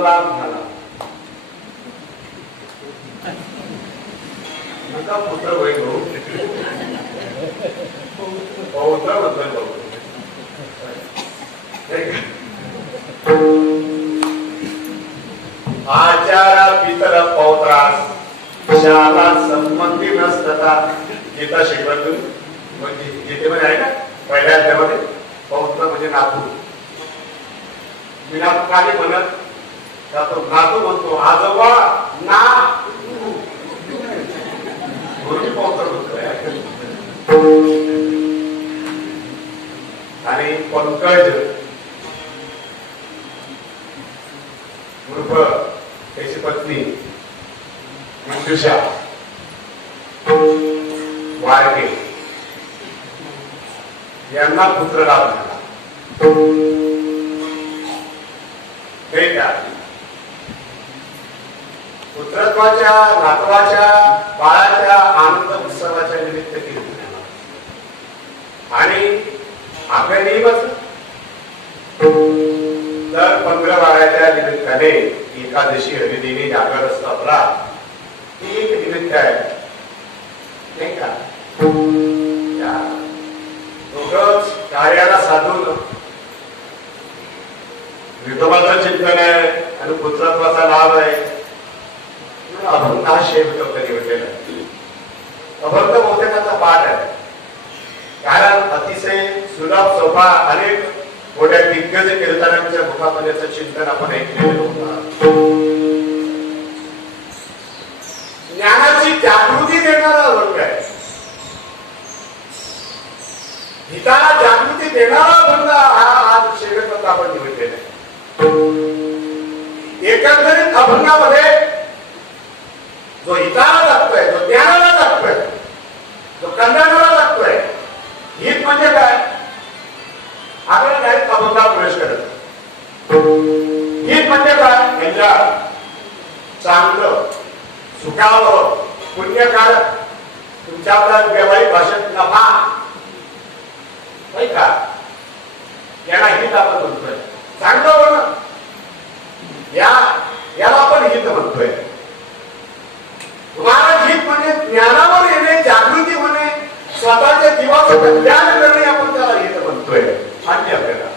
लाभ झाला. आता पुत्र होईल भाऊ, पौत्र बद्दल भाऊ. आचारा पितर पौत्रास शाला संबंधी नसता. गीता शिकवत म्हणजे गीतेमध्ये आहे ना पहिल्या अध्यायामध्ये पौत्र म्हणजे नातू. मी नातू काही म्हणत का तो नातू म्हणतो आजोबा ना म्हणून पौत्र म्हणतोय. आणि पंकज उर्फ त्याची पत्नी मंजुषा वारके यांना पुत्र लाभ झाला. नाही का पुत्रत्वाच्या नातवाच्या बाळाच्या आनंद उत्सवाच्या निमित्त कीर्तन. आणि आपल्या नेहमीच तर मंगळवाराच्या निमित्ताने एकादशी हरिदिनी जागर स्थापना ही एक निमित्त आहे नाही का. दोघंच कार्याला साधून विठोबाचं चिंतन आहे आणि पुत्रत्वाचा लाभ आहे. अभंग हा शेवट कधी म्हटलेला अभंग बहुतेकाचा पाठ आहे. कारण अतिशय सुलभ सोपा अनेक मोठ्या दिग्गज कीर्तनांच्या मुखामध्ये चिंतन आपण ऐकलेलं होतं. ज्ञानाची जागृती देणारा अभंग आहे. हिताला जागृती देणारा अभंग हा आज शेवट आपण निवडलेला आहे. एकंदरीत अभंगामध्ये जो हिताला लागतोय, जो ज्ञानाला लागतोय, जो कल्याणाला लागतोय. हित म्हणजे काय आपल्याला डायरेक्ट अभंगात प्रवेश करत. हित म्हणजे काय यांच्या चांगलं सुखावं पुण्यकार तुमच्या व्यावहारिक भाषेत नफा नाही का याला हित आपण म्हणतोय. चांगलं होणं याला आपण हित म्हणतोय. तुम्हाला हित म्हणजे ज्ञानावर येणे, जागृती होणे, स्वतःच्या जीवाचं कल्याण करणे आपण त्याला हित म्हणतोय. आणि आपल्याला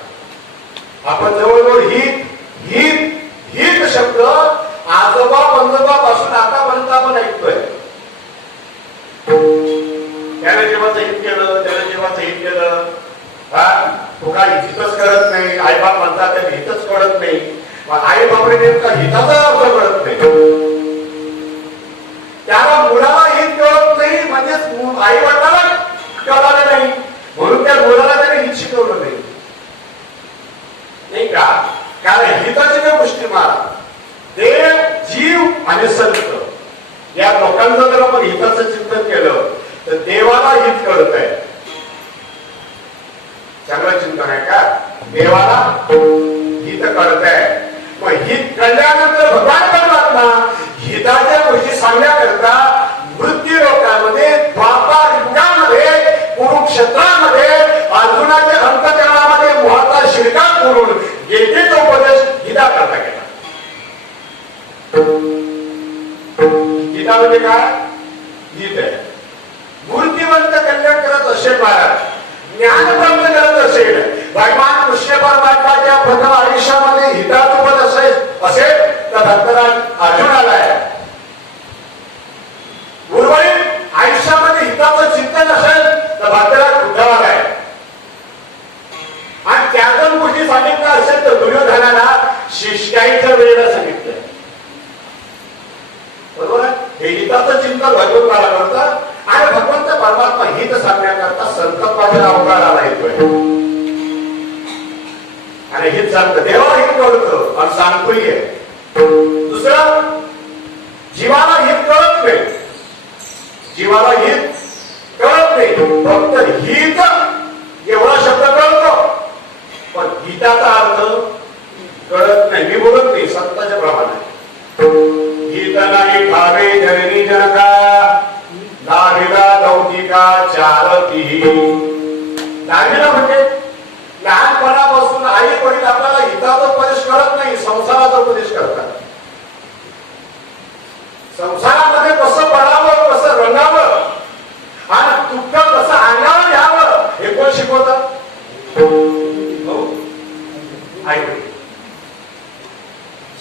आपण जवळजवळ हित हित हित शब्द आजोबा पंजोबा पासून आतापर्यंत आपण ऐकतोय. त्याने जीवाचं हित केलं, त्याने जीवाचं हित केलं. तो काय हितच करत नाही. आईबाप म्हणतात त्याने हितच कळत नाही. आई बापने नेमका हिताचा अर्थ कळत नाही. त्याला मुलाला हित कळत नाही म्हणजे आई वडिलांना कळालं नाही म्हणून त्या मुलाला त्याने हित शिकवलं नाही नाही का. कारण हिताची त्या गोष्टी मारा देव जीव आणि संत या लोकांचं जर आपण हिताचं चिंतन केलं तर देवाला हित कळत आहे. चांगलं चिंतन आहे का. देवाला हित कळत आहे. मग हित कळल्यानंतर भगवान परमात्मा हिताच्या गोष्टी सांगण्याकरता मृत्यू लोकांमध्ये द्वापार युगामध्ये कुरुक्षेत्रामध्ये अर्जुनाच्या अंतःकरणामध्ये मोहाचा शिरकाव करून गीतेचा उपदेश गीता करता गेला. गीता म्हणजे काय गीत आहे. मूर्तिवंत कल्याण करत असेल महाराज, ज्ञान प्राप्त करत असेल, भगवान कृष्ण परमात्माच्या प्रथम आयुष्यामध्ये हिताचा उपदेश असेल तर भक्तराज अर्जुनाला आहे. उर्वरित आयुष्यामध्ये हिताचं चिंतन असेल तर भक्तराज उद्धवाला आहे. आणि त्या दोन गोष्टी सांगितल्या असेल तर दुर्योधनाला शिष्टाईच्या वेळेला सांगितलं. बरोबर आहे. हे हिताचं चिंतन भगवंताला करतात आणि भगवंत परमात्मा हित सांगण्याकरता संकल्पाचा अवकाराला येतोय आणि हित सांगतं. देवाला हित कळतं आणि सांगतोय. दुसरं जीवाला हित कळत नाही. जीवाला हित कळत नाही. फक्त हित एवढा शब्द कळतो पण हिताचा अर्थ कळत नाही. मी बोलत नाही संताच्या प्रमाणे. हित नाही ठावे जननी जनका दाविला लौकिका चालती. दाविला म्हणजे लहानपणापासून आई वडील आपल्याला हिताचा उपदेश करत नाही, संसाराचा उपदेश करतात.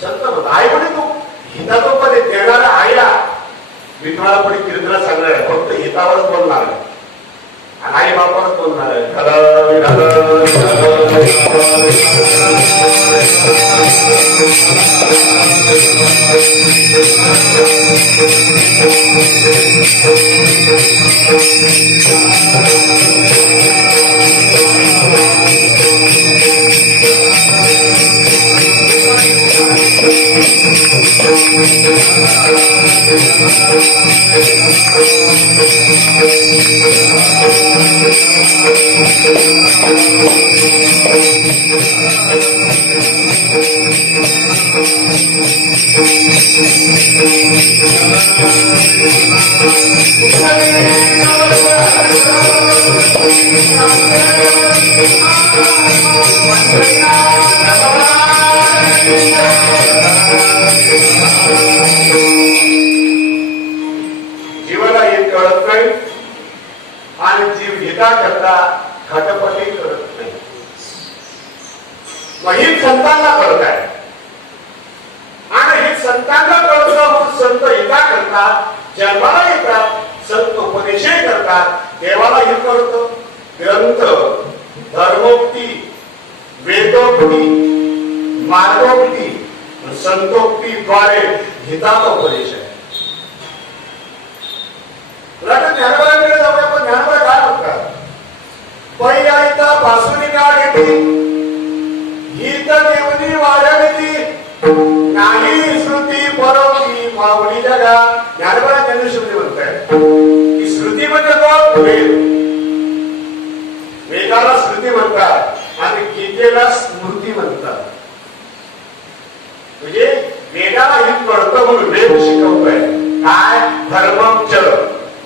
संत म्हणतो आई म्हणे तू हिताचा उपदेश देणारा आया मी तुम्हाला पुढे कीर्तनात सांगणार आहे फक्त हितावरच बोलणार आहे आणि आई बापावरच बोलणार आहे जीवाला हे कळत नाही आणि जीव हिता करता खटपटी करत नाही मग ही संतांना कळत आहे आणि हे संतांना कळत संत हिता करतात जन्माला येतात संत उपदेशही करतात देवाला हे कळत ग्रंथ धर्मोक्ती वेदोक्ती मार्गोक्ती संतोक्तीद्वारे हिताचा उपदेश आहे ज्ञानोबाकडे जाऊया पण ज्ञानोबा काय म्हणतात पै आईता भासुनी का घेतली हित देवनी वाढवली नाही श्रुती परोक्ती माऊली जगा ज्ञानोबा ज्ञानेश्वरी म्हणताय की श्रुती म्हणजे तो वेद वेदाला श्रुती म्हणतात आणि गीतेला स्मृती म्हणतात म्हणजे वेदाला हित कळतं म्हणून वेद शिकवतोय काय धर्मम चल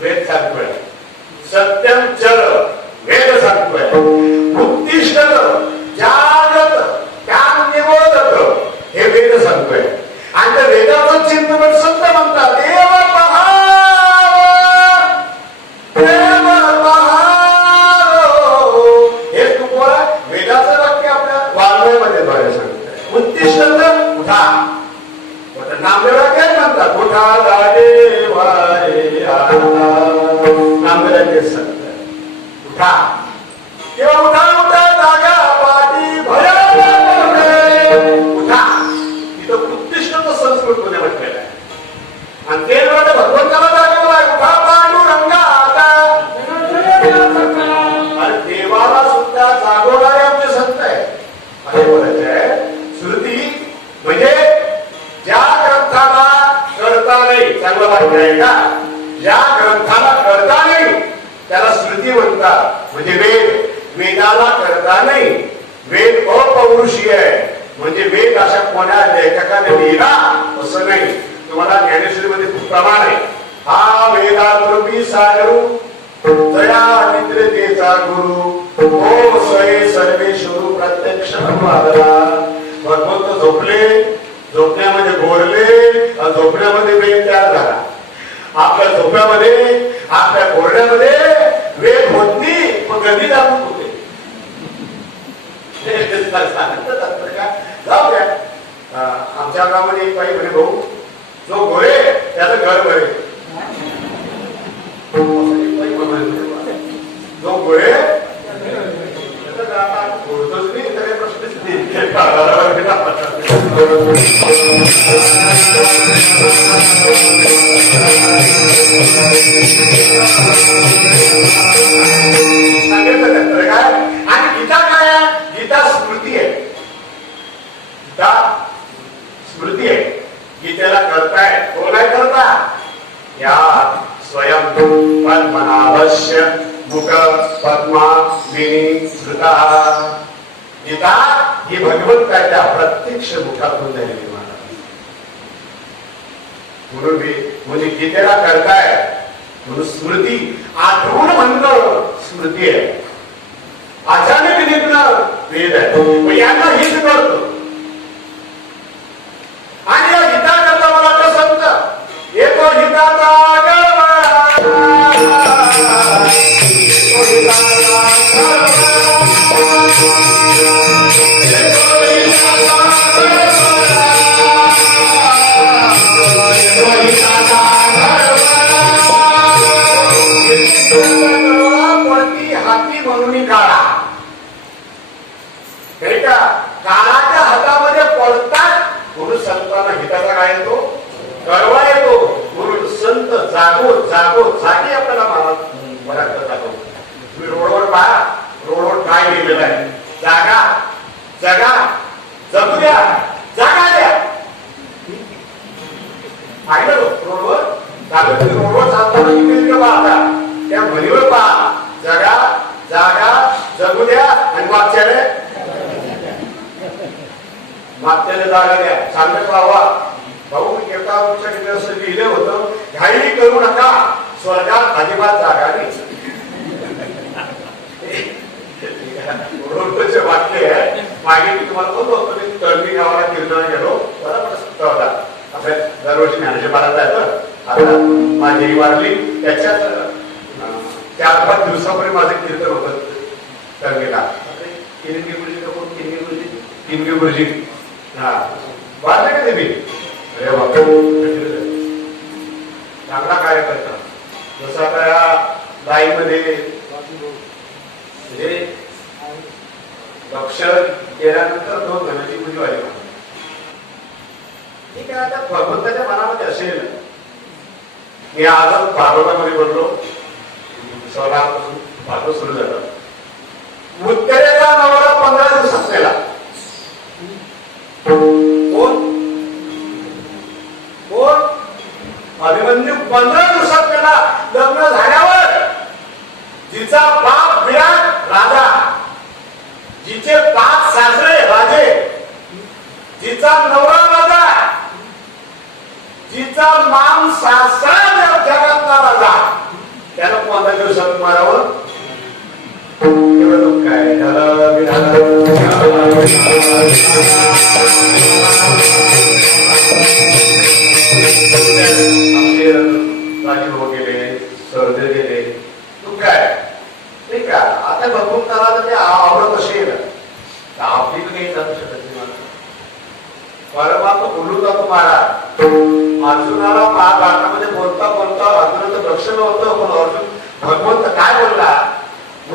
वेद सांगतोय सत्यम चल वेद सांगतोय उत्तिष्ठ जागत ज्ञान निबोधत हे वेद सांगतोय आणि त्या वेदाचं चिंतन संत म्हणतात देव हे तुम्हाला वेदाचं वाक्य आपल्या वाङ्मयामध्ये द्वारे सांगतोय उत्तिष्ठ उठा नामदेवा काय म्हणतात उठा नामदेवाचे संत उठा किंवा उठा उठा जागा पाठी उठा इथं उत्तिष्ठ संस्कृत मध्ये म्हटलेलं आहे आणि ते भगवंताला जागवला उठा पांडुरंगा आता आणि देवाला सुद्धा जागवणारे आमचे संत आहे असे बोलायचे आहे श्रुती म्हणजे ज्या ग्रंथाला कळता नाही चांगलं वाक्य आहे का ज्या ग्रंथाला कळता नाही त्याला श्रुती म्हणतात म्हणजे वेद वेदाला कळता नाही वेद अपौरुषीय आहे म्हणजे वेद अशा कोणा लेखकाने लिहिला असं नाही तुम्हाला ज्ञानेश्वरी मध्ये खूप प्रमाण आहे हा वेदारूपी सागरू दया निद्रेचा गुरु हो सये सर्वेश्वरू प्रत्यक्ष भगवंत झोपले झोपण्यामध्ये घोरले झोपण्यामध्ये वेद तयार झाला आपल्या झोपण्यामध्ये आपल्या घोरण्यामध्ये वेद होत नाही मग गदी जाणून होते जाऊ द्या आमच्या गावामध्ये एक बाई म्हणे भाऊ जो घोरे त्याचं घर भरे जो घोरे घोरतोच नाही तर प्रश्नच नाही आणि गीता काय आहे गीता स्मृती आहे गीता स्मृती आहे गीतेला करताय तो नाही करता या स्वयं पद्मनाभस्य मुख पद्मा विनी धृता गीता ही भगवंताच्या प्रत्यक्ष मुखातून झालेली म्हणून म्हणजे गीतेला करताय म्हणून स्मृती आठवण म्हणणं स्मृती आहे अचानक निघणं वेद आहे यांना हित करतो आणि या हिता करता मला तर संत येतो हिताचा द्या सांगत राहावा. भाऊ एका लिहिलं होतं, घाई करू नका, स्वर्गात अजिबात जागा नाही. बरोबरचे वाक्य आहे. मागे मी तुम्हाला बोलतो होतो, मी तळणी गावाला कीर्तन गेलो, बरोबर सुद्धा होता. आपल्या दरवर्षी ज्ञानेश्वर महाराज जायचं. आता माझी वाढली, त्याच्यात 4-5 दिवसापूर्वी माझं कीर्तन होतं तळणीला. किनगी गुरुजी हा वाढले का ते मी. अरे बापू चांगला कार्यकर्ता. जसं आता या लाईन मध्ये म्हणजे लक्ष गेल्यानंतर 2 घनाची पूजा वाली. ठीक आहे, आता भगवंताच्या मनामध्ये असेल. मी आज भागवतामध्ये बोललो, स्वरापासून भागवत सुरू झालं. उत्तरेचा नवरा 15 दिवसात गेला. कोण कोण अभिमन्यू 15 दिवसात गेला. लग्न झाल्यावर जिचा बाप विराट राजा, जिचे 5 सासरे राजे, जिचा नवरा राजा, जिचा माम सासरा जगातला राजा, त्याला 15 दिवसात मारावं. काय राजीभाऊ गेले, सरदे गेले, तू काय ठीक आहे. आता बघून करा ते आवडत असेल, आपली काही जाऊ शकत नाही. परमात्मा बोलून जातो महाराज. अर्जुनाला महाभारतामध्ये बोलता बोलता अर्जुनाचं लक्ष नव्हतं, पण अर्जुन भगवंत काय बोलला,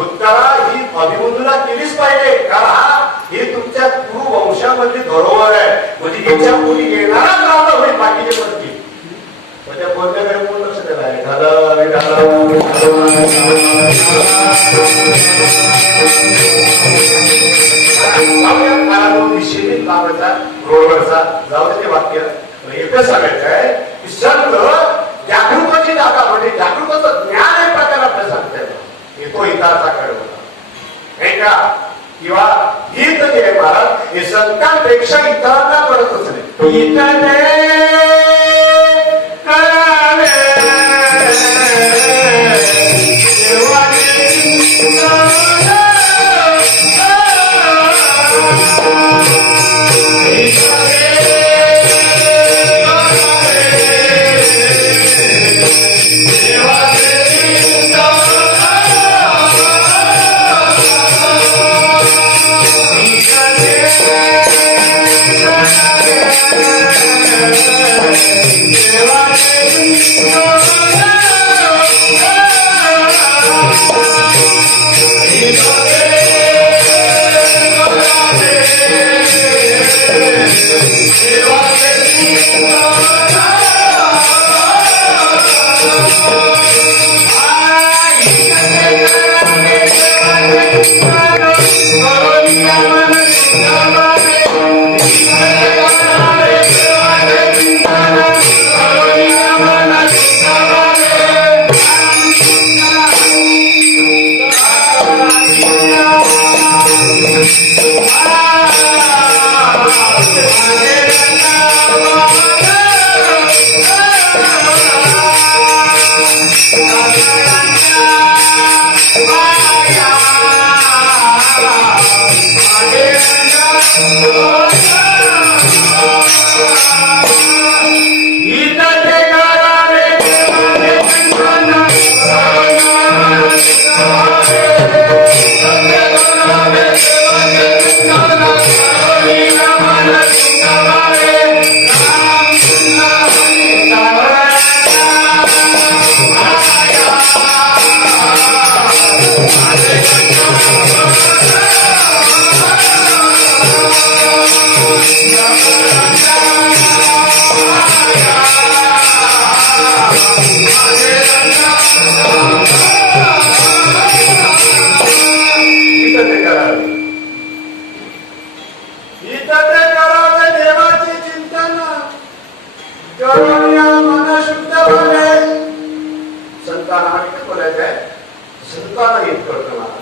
उत्तरा ही अभिमन्यूला केलीच पाहिजे, कारण हे तुमच्या गुरु वंशामधली धरोहर आहे. म्हणजे याच्या पुढे येणारा गावला होईल बाकीचे पत्ती. म्हणजे बोलण्याकडे कोण लक्ष दिलं आहे. निषेधित लावायचा रोडवरचा जाऊ ते वाक्य एकच सांगायचं आहे की संत जागृताची जागा, म्हणजे जागृताचं ज्ञान एक प्रकार आपल्याला सांगता येतं. तो हिताचा खेळ होता नाही का. किंवा हित जे आहे महाराज, हे संतांपेक्षा इतरांना करतच नाही.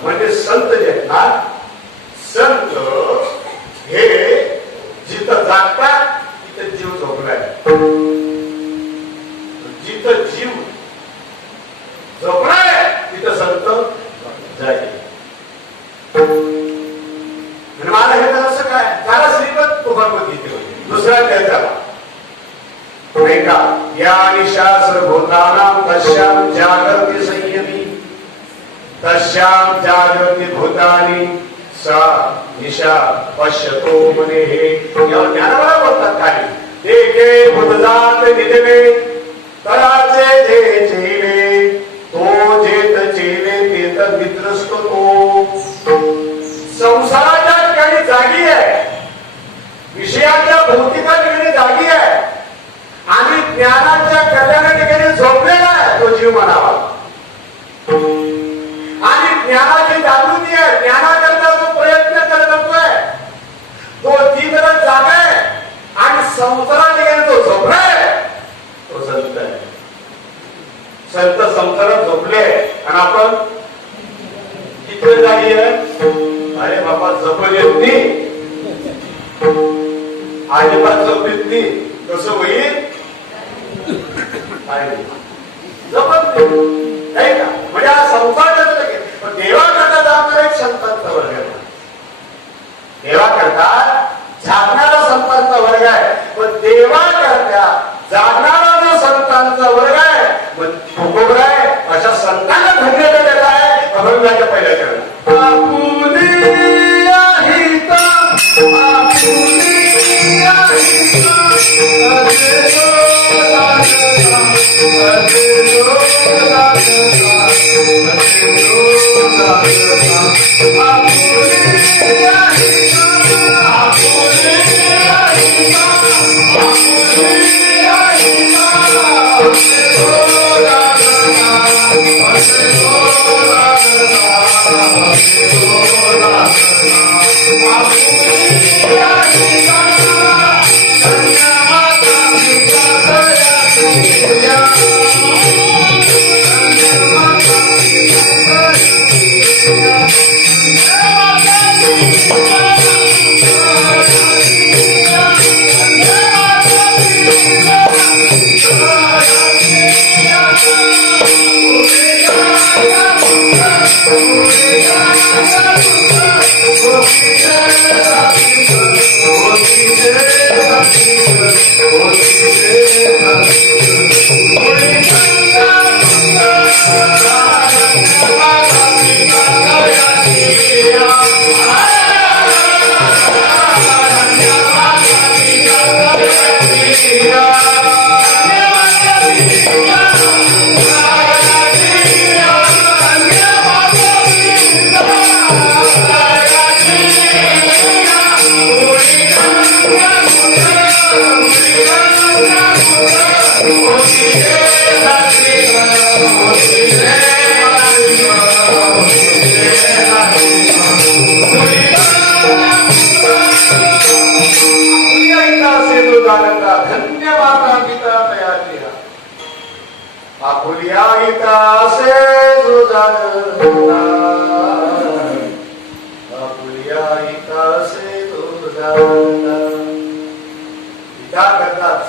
म्हणजे संत जे आहेत, संत हे जिथं जागतात विश्रांती देत झाला नाही का. या निशा सर्वभूतानां तस्यां जागर्ति संयमी तस्यां जागृती भूतानी सा निशा पश्यतो मनेः. या ज्ञानाला बोलतात खाली देखे भूतजात निजवे तळाचे जे चेले तो जेत चेले तेत वित्रस्तो तो. संसाराच्या ठिकाणी जागी आहे, विषयाच्या भौतिका ठिकाणी जागी आहे आणि ज्ञानाच्या कल्याणा ठिकाणी झोपलेला आहे तो जीव म्हणावा. आणि ज्ञानाची जागृती आहे, ज्ञानाकरता तो प्रयत्न करत असतोय, तो ती जरा जागा आहे आणि संसारा ठिकाणी तो झोपलाय तो संत आहे. संत संसारात झोपले आणि आपण किती जागी आहे. अरे बाबा झोपल येत नाही, अजिबात झोपत नाही, कसं होईल जपत नाही का. म्हणजे हा संसार देवा करता जाणारा एक संतांचा वर्ग आहे, देवा करता जागणारा संतांचा वर्ग आहे. पण देवा करता जागणारा जो संतांचा वर्ग आहे मग तुकोबरा आहे अशा संतांना धन्यता देत आहे. अभंगाच्या पहिल्या चरणात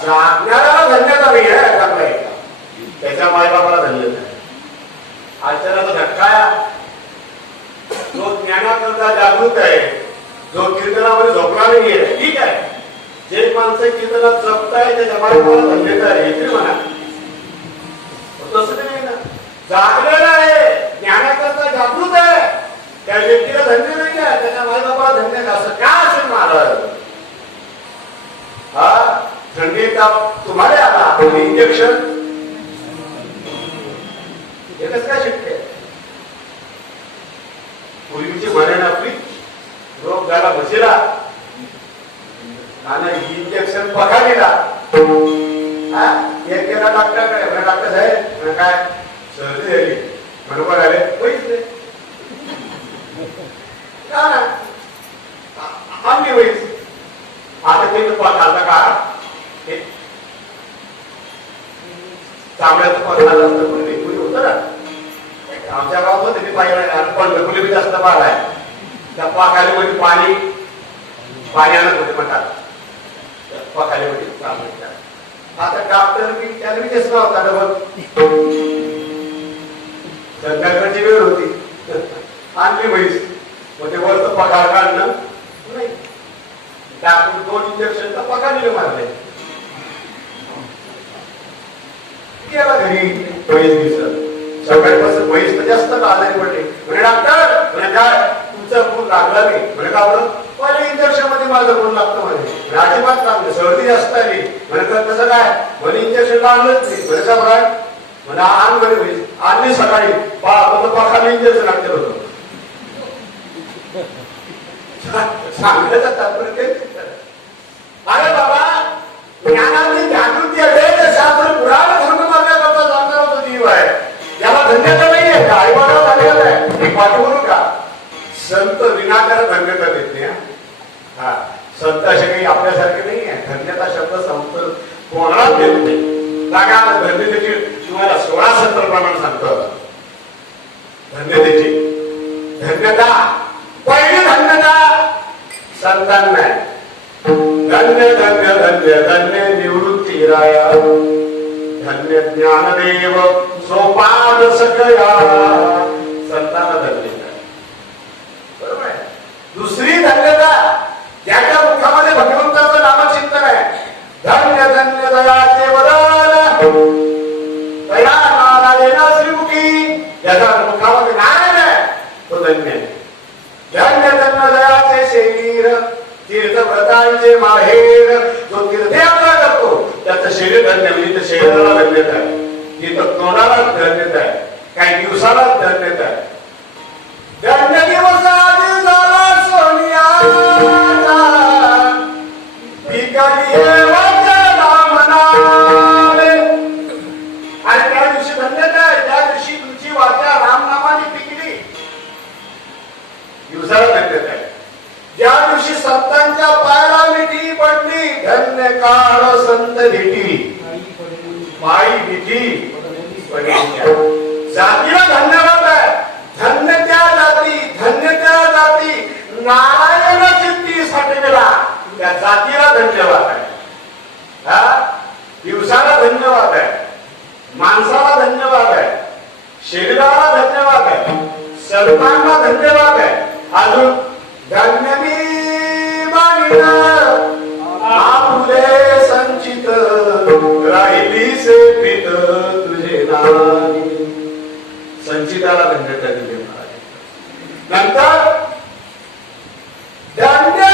जागणारा धन्यता नाही आहे चांगला आहे, त्याच्या मायबापाला धन्यता आहे. आचरणाचा धक्का जो ज्ञानाकरता जागृत आहे, जो कीर्तनामध्ये झोपला नाही आहे, ठीक आहे. जे माणसं कीर्तनात जपताय त्याच्या मायबापाला धन्यता आहे हे म्हणा. तसं नाही ना, जागलेला आहे, ज्ञानाकरता जागृत आहे, त्या व्यक्तीला धन्य नाही आहे, त्याच्या मायबापाला धन्य आहे. असं का असेल महाराज? हा थंडी ताप तुम्हाला आला इंजेक्शन हे कसं काय शक्य आहे? पूर्वीची म्हणे आपली रोग झाला बसेला आणि इंजेक्शन पखालीला एक गेला डॉक्टरकडे, डॉक्टर साहेब काय सर्दी झाली बरोबर आले पैसे आम्ही होईच. आता ते खाता का चांगल्याचं पदार्थ असतं कुणी होतं ना आमच्या गावात मी पाहिलं. पंढरपुरी बी जास्त पाहिला आहे, त्या पाखालीमध्ये पाणी आणत होते म्हणतात, पाखालीमध्ये चांगलं. आता डॉक्टर बी त्याला बी चष्मा होता डबल. संध्याकाळची वेळ होती आणली म्हैस, मग ते वरचं पगार काढणं नाही त्यातून 2 इंजेक्शन तर पकानीले मारले. गेला घरी पैस दिसत सकाळीपासून पैस तर जास्त आजारी पडले. म्हणे डॉक्टर म्हणे काय तुमचा खून लागला नाही. म्हणे का बरं? पहिले इंजेक्शन मध्ये माझं खून लागतं म्हणे. अजिबात लागलं सर्दी जास्त आली. म्हणे कसं काय? म्हणे इंजेक्शन लागलंच नाही. म्हणे का बरं? म्हणे आण म्हणे आणली सकाळी पखाने इंजेक्शन लागलं होतं. सांगायचं तात्पर्य अरे बाबा ज्ञानाची जागृती आहे. शास्त्र पुराण धर्म मारण्याकरता सांगणार होतो जीव आहे. याला धन्यता नाहीये का? आईबाबा झालेला आहे. एक वाट बोलू का? संत विनाकारण धन्यता देत नाही. हा संत असे काही आपल्यासारखे नाही आहे. धन्यता शब्द संत कोणाला देत नाही. धन्यतेची तुम्हाला 16 संकल्पना सांगतो. धन्यतेची धन्यता पहिली धन्यता संतांना आहे. धन्य धन्य धन्य धन्य निवृत्ती राया धन्य ज्ञानदेव सोपान सकया संतांना धन्यता. बरोबर आहे. दुसरी धन्यता ज्याच्या मुखामध्ये भगवंताचं नामचिंतन आहे. धन्य धन्य दयाचे वदन दया नारायणा श्रीमुखी ज्याच्या मुखामध्ये नारायण आहे तो धन्य. धन्य धन्य दयाचे शरीर तीर्थव्रतांचे माहेर जो तीर्थयात्रा करतो त्याचं शरीर धन्य. म्हणजे शरीराला धन्यता आहे. तिथं तोंडाला धन्यता आहे. काही दिवसाला धन्यता आहे. धन्य दिवस आधी झाला सोनियाचा भिकारी नाम नामे. आणि त्या दिवशी धन्यता आहे त्या दिवशी तुमची वाचा रामनामाने पिकली. दिवसाला धन्यता आहे. ज्या दिवशी संतांच्या पायाला मिठी पडली धन्य काळ संत भेटी पायी मिठी जातीला धन्यवाद आहे. धन्य त्या जाती धन्य त्या जाती नारायण चित्तीसाठी गेला त्या जातीला धन्यवाद आहे. दिवसाला धन्यवाद आहे. माणसाला धन्यवाद आहे. शरीराला धन्यवाद आहे. संतांना धन्यवाद आहे. अजून धन्य मी मानिन आपुले संचित राहिली से पीत तुझे नामी. संचिताला धन्यता दिली. नंतर धन्य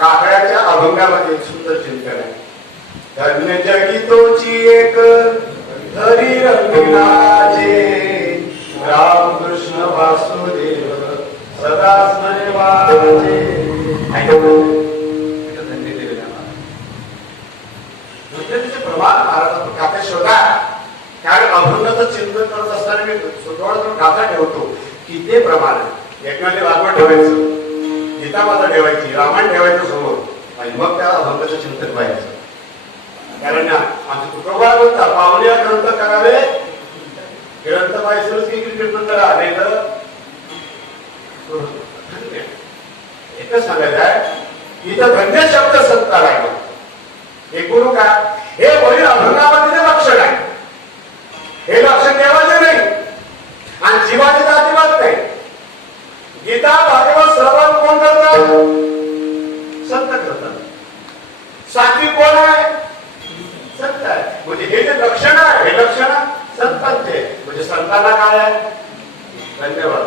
काकड्याच्या अभंगामध्ये सुंदर चिंतन आहे. धन्य जगितोची एक हरी रंगिनाचे रामकृष्ण वासुदेव सदा स्मरे वाचे. धन्यतेचे प्रमाण महाराज काका शोधा. कारण अभंगाचं चिंतन करत असताना मी स्वतःवर काका ठेवतो की ते प्रमाण एकमेकांना वागवत ठेवायचं. गीता माता ठेवायची रामायण ठेवायचं समोर आणि मग त्या अभंगाचं चिंतन व्हायचं. कारण आमचे तुकोबा बोलता पावल्या ग्रंथ करावे ग्रंथ पाहिजे की कीर्तन करा नाही तर धन्य. एकच सांगायचं आहे इथं धन्य शब्द सत्ता राहिला. हे गुरु काय हे वरील अभंगामध्ये लक्षण आहे. हे लक्षण देवाचे नाही आणि जीवाचे अजिबात नाही. गीता भागवत श्रवण कोण करतात? संत करतात. सात्विक कोण आहे? संत आहे. म्हणजे हे जे लक्षण आहे हे लक्षण संतांचे. म्हणजे संतांना काय आहे? धन्यवाद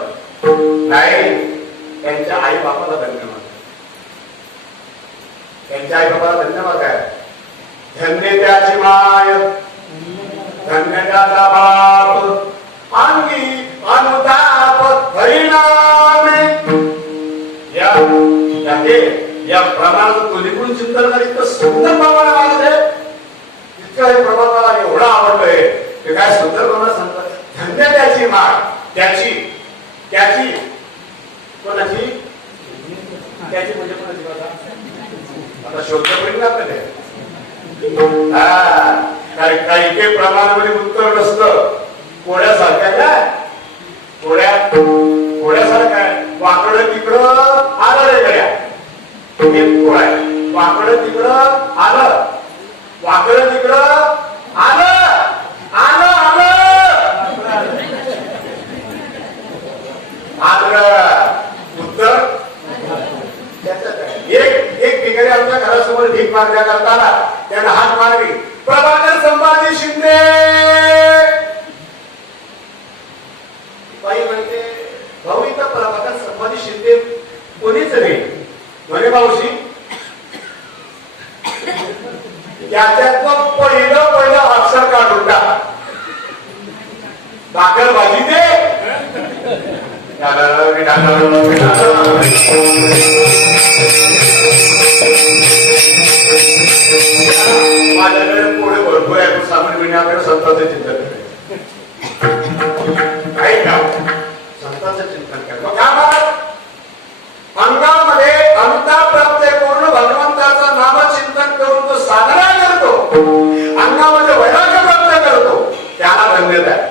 नाही, त्यांच्या आई बापाला धन्यवाद. त्यांच्या आई बापाला धन्यवाद आहे. धन्य त्याची माय, धन्य त्याचा बाप, अंगी अनुताप हरिनामे. या प्रमाणात तुझीकडून चिंतन करीत तर सुंदर प्रमाण आहे. इतकं हे प्रमाणाला एवढं आवडलंय ते काय सुंदर प्रमाणात सांगतात. धन्य त्याची माय, त्याची त्याची कोणाची? त्याची म्हणजे कोणाची बाबा? आता शोध पडली ना आपल्याला. काही काही प्रमाणामध्ये उत्तर नसतं. कोड्यासारखं काय? कोड्यासारखं वाकड तिकडं आलं रे गड्या. वाकड तिकडं आलं, वाकड तिकडं आलं आलं आलं उत्तर एक ठिकाणी आमच्या घरासमोर भीक मागण्या करताना त्यानं हात मारली. प्रभाकर संभाजी शिंदे. बाई म्हणते भाऊ इथं प्रभाकर संभाजी शिंदे कोणीच नाही. म्हणे मावशी त्याच्यातलं पहिलं अक्षर काढून टाक. भाकर भाजी दे. माझ्याकडे पुढे भरपूर आहे. सामान मिळण्याकडे संतांचे चिंतन करायचं. संतांचं चिंतन करायचं. अंगामध्ये अंता प्राप्त करून भगवंताचं नामचिंतन करून तो साधना करतो, अंगामध्ये वैराग्य प्राप्त करतो, त्याला धन्यता आहे.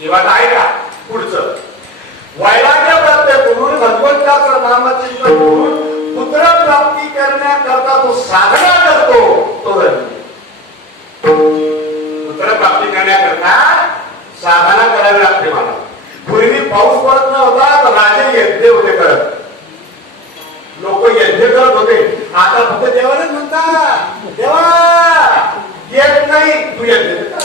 जेव्हा आहे का पुढचं वैराग्य प्राप्त करून भगवंताचं नामचिंतन करून पुत्र प्राप्ती करण्याकरता तो साधना करतो, तो धन्य. पुत्र प्राप्ती करण्याकरता साधना करावी लागते. मला पूर्वी पाऊस पडत नव्हता तर राजे यज्ञ होते करत, लोक यज्ञ करत होते. आता फक्त देवालाच म्हणतात देवा येत नाही तू यज्ञ कर.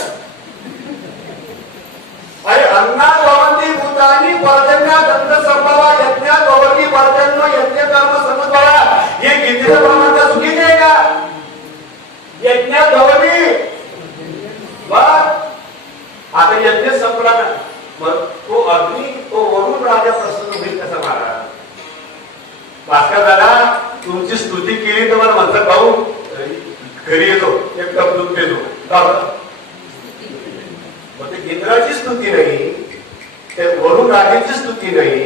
अरे अन्ना भवन्ति भूतानि पर्जन्या दंड संभवा यज्ञा भवति पर्जन्य यज्ञ कर्म समद्वारा. हे गीतेचं प्रमाण का चुकीचे आहे का? यज्ञा भवति बस. आता यज्ञ संपला ना, मग तो अग्नी तो वरुण राजा प्रसन्न होईल कसा महाराज? भास्कर दादा तुमची स्तुती केली तर मला म्हणतात भाऊ घरी येतो एक कप दूध देतो. मग ते इंद्राची स्तुती नाही, ते वरुण राजाची स्तुती नाही.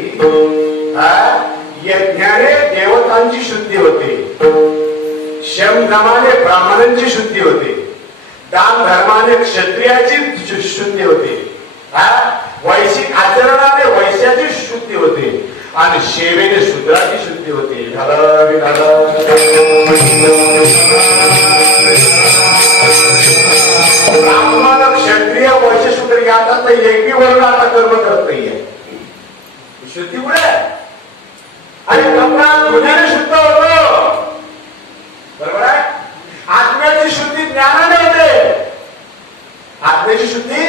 यज्ञाने देवतांची शुद्धी होते, शमदमाने ब्राह्मणांची शुद्धी होते, दान धर्माने क्षत्रियाची शुद्धी होते, वैशिक आचरणाने वैश्याची शुद्धी होते आणि सेवेने शूद्राची शुद्धी होते. ब्राह्मण क्षत्रिय वैश्य शूद्र यातात एकी वर्ण आता कर्म करत नाहीये. शुद्धी कुठे? आणि कपडा धुण्याने शुद्ध होतो, बरोबर आहे. आत्म्याची शुद्धी ज्ञानाने होते. आत्म्याची शुद्धी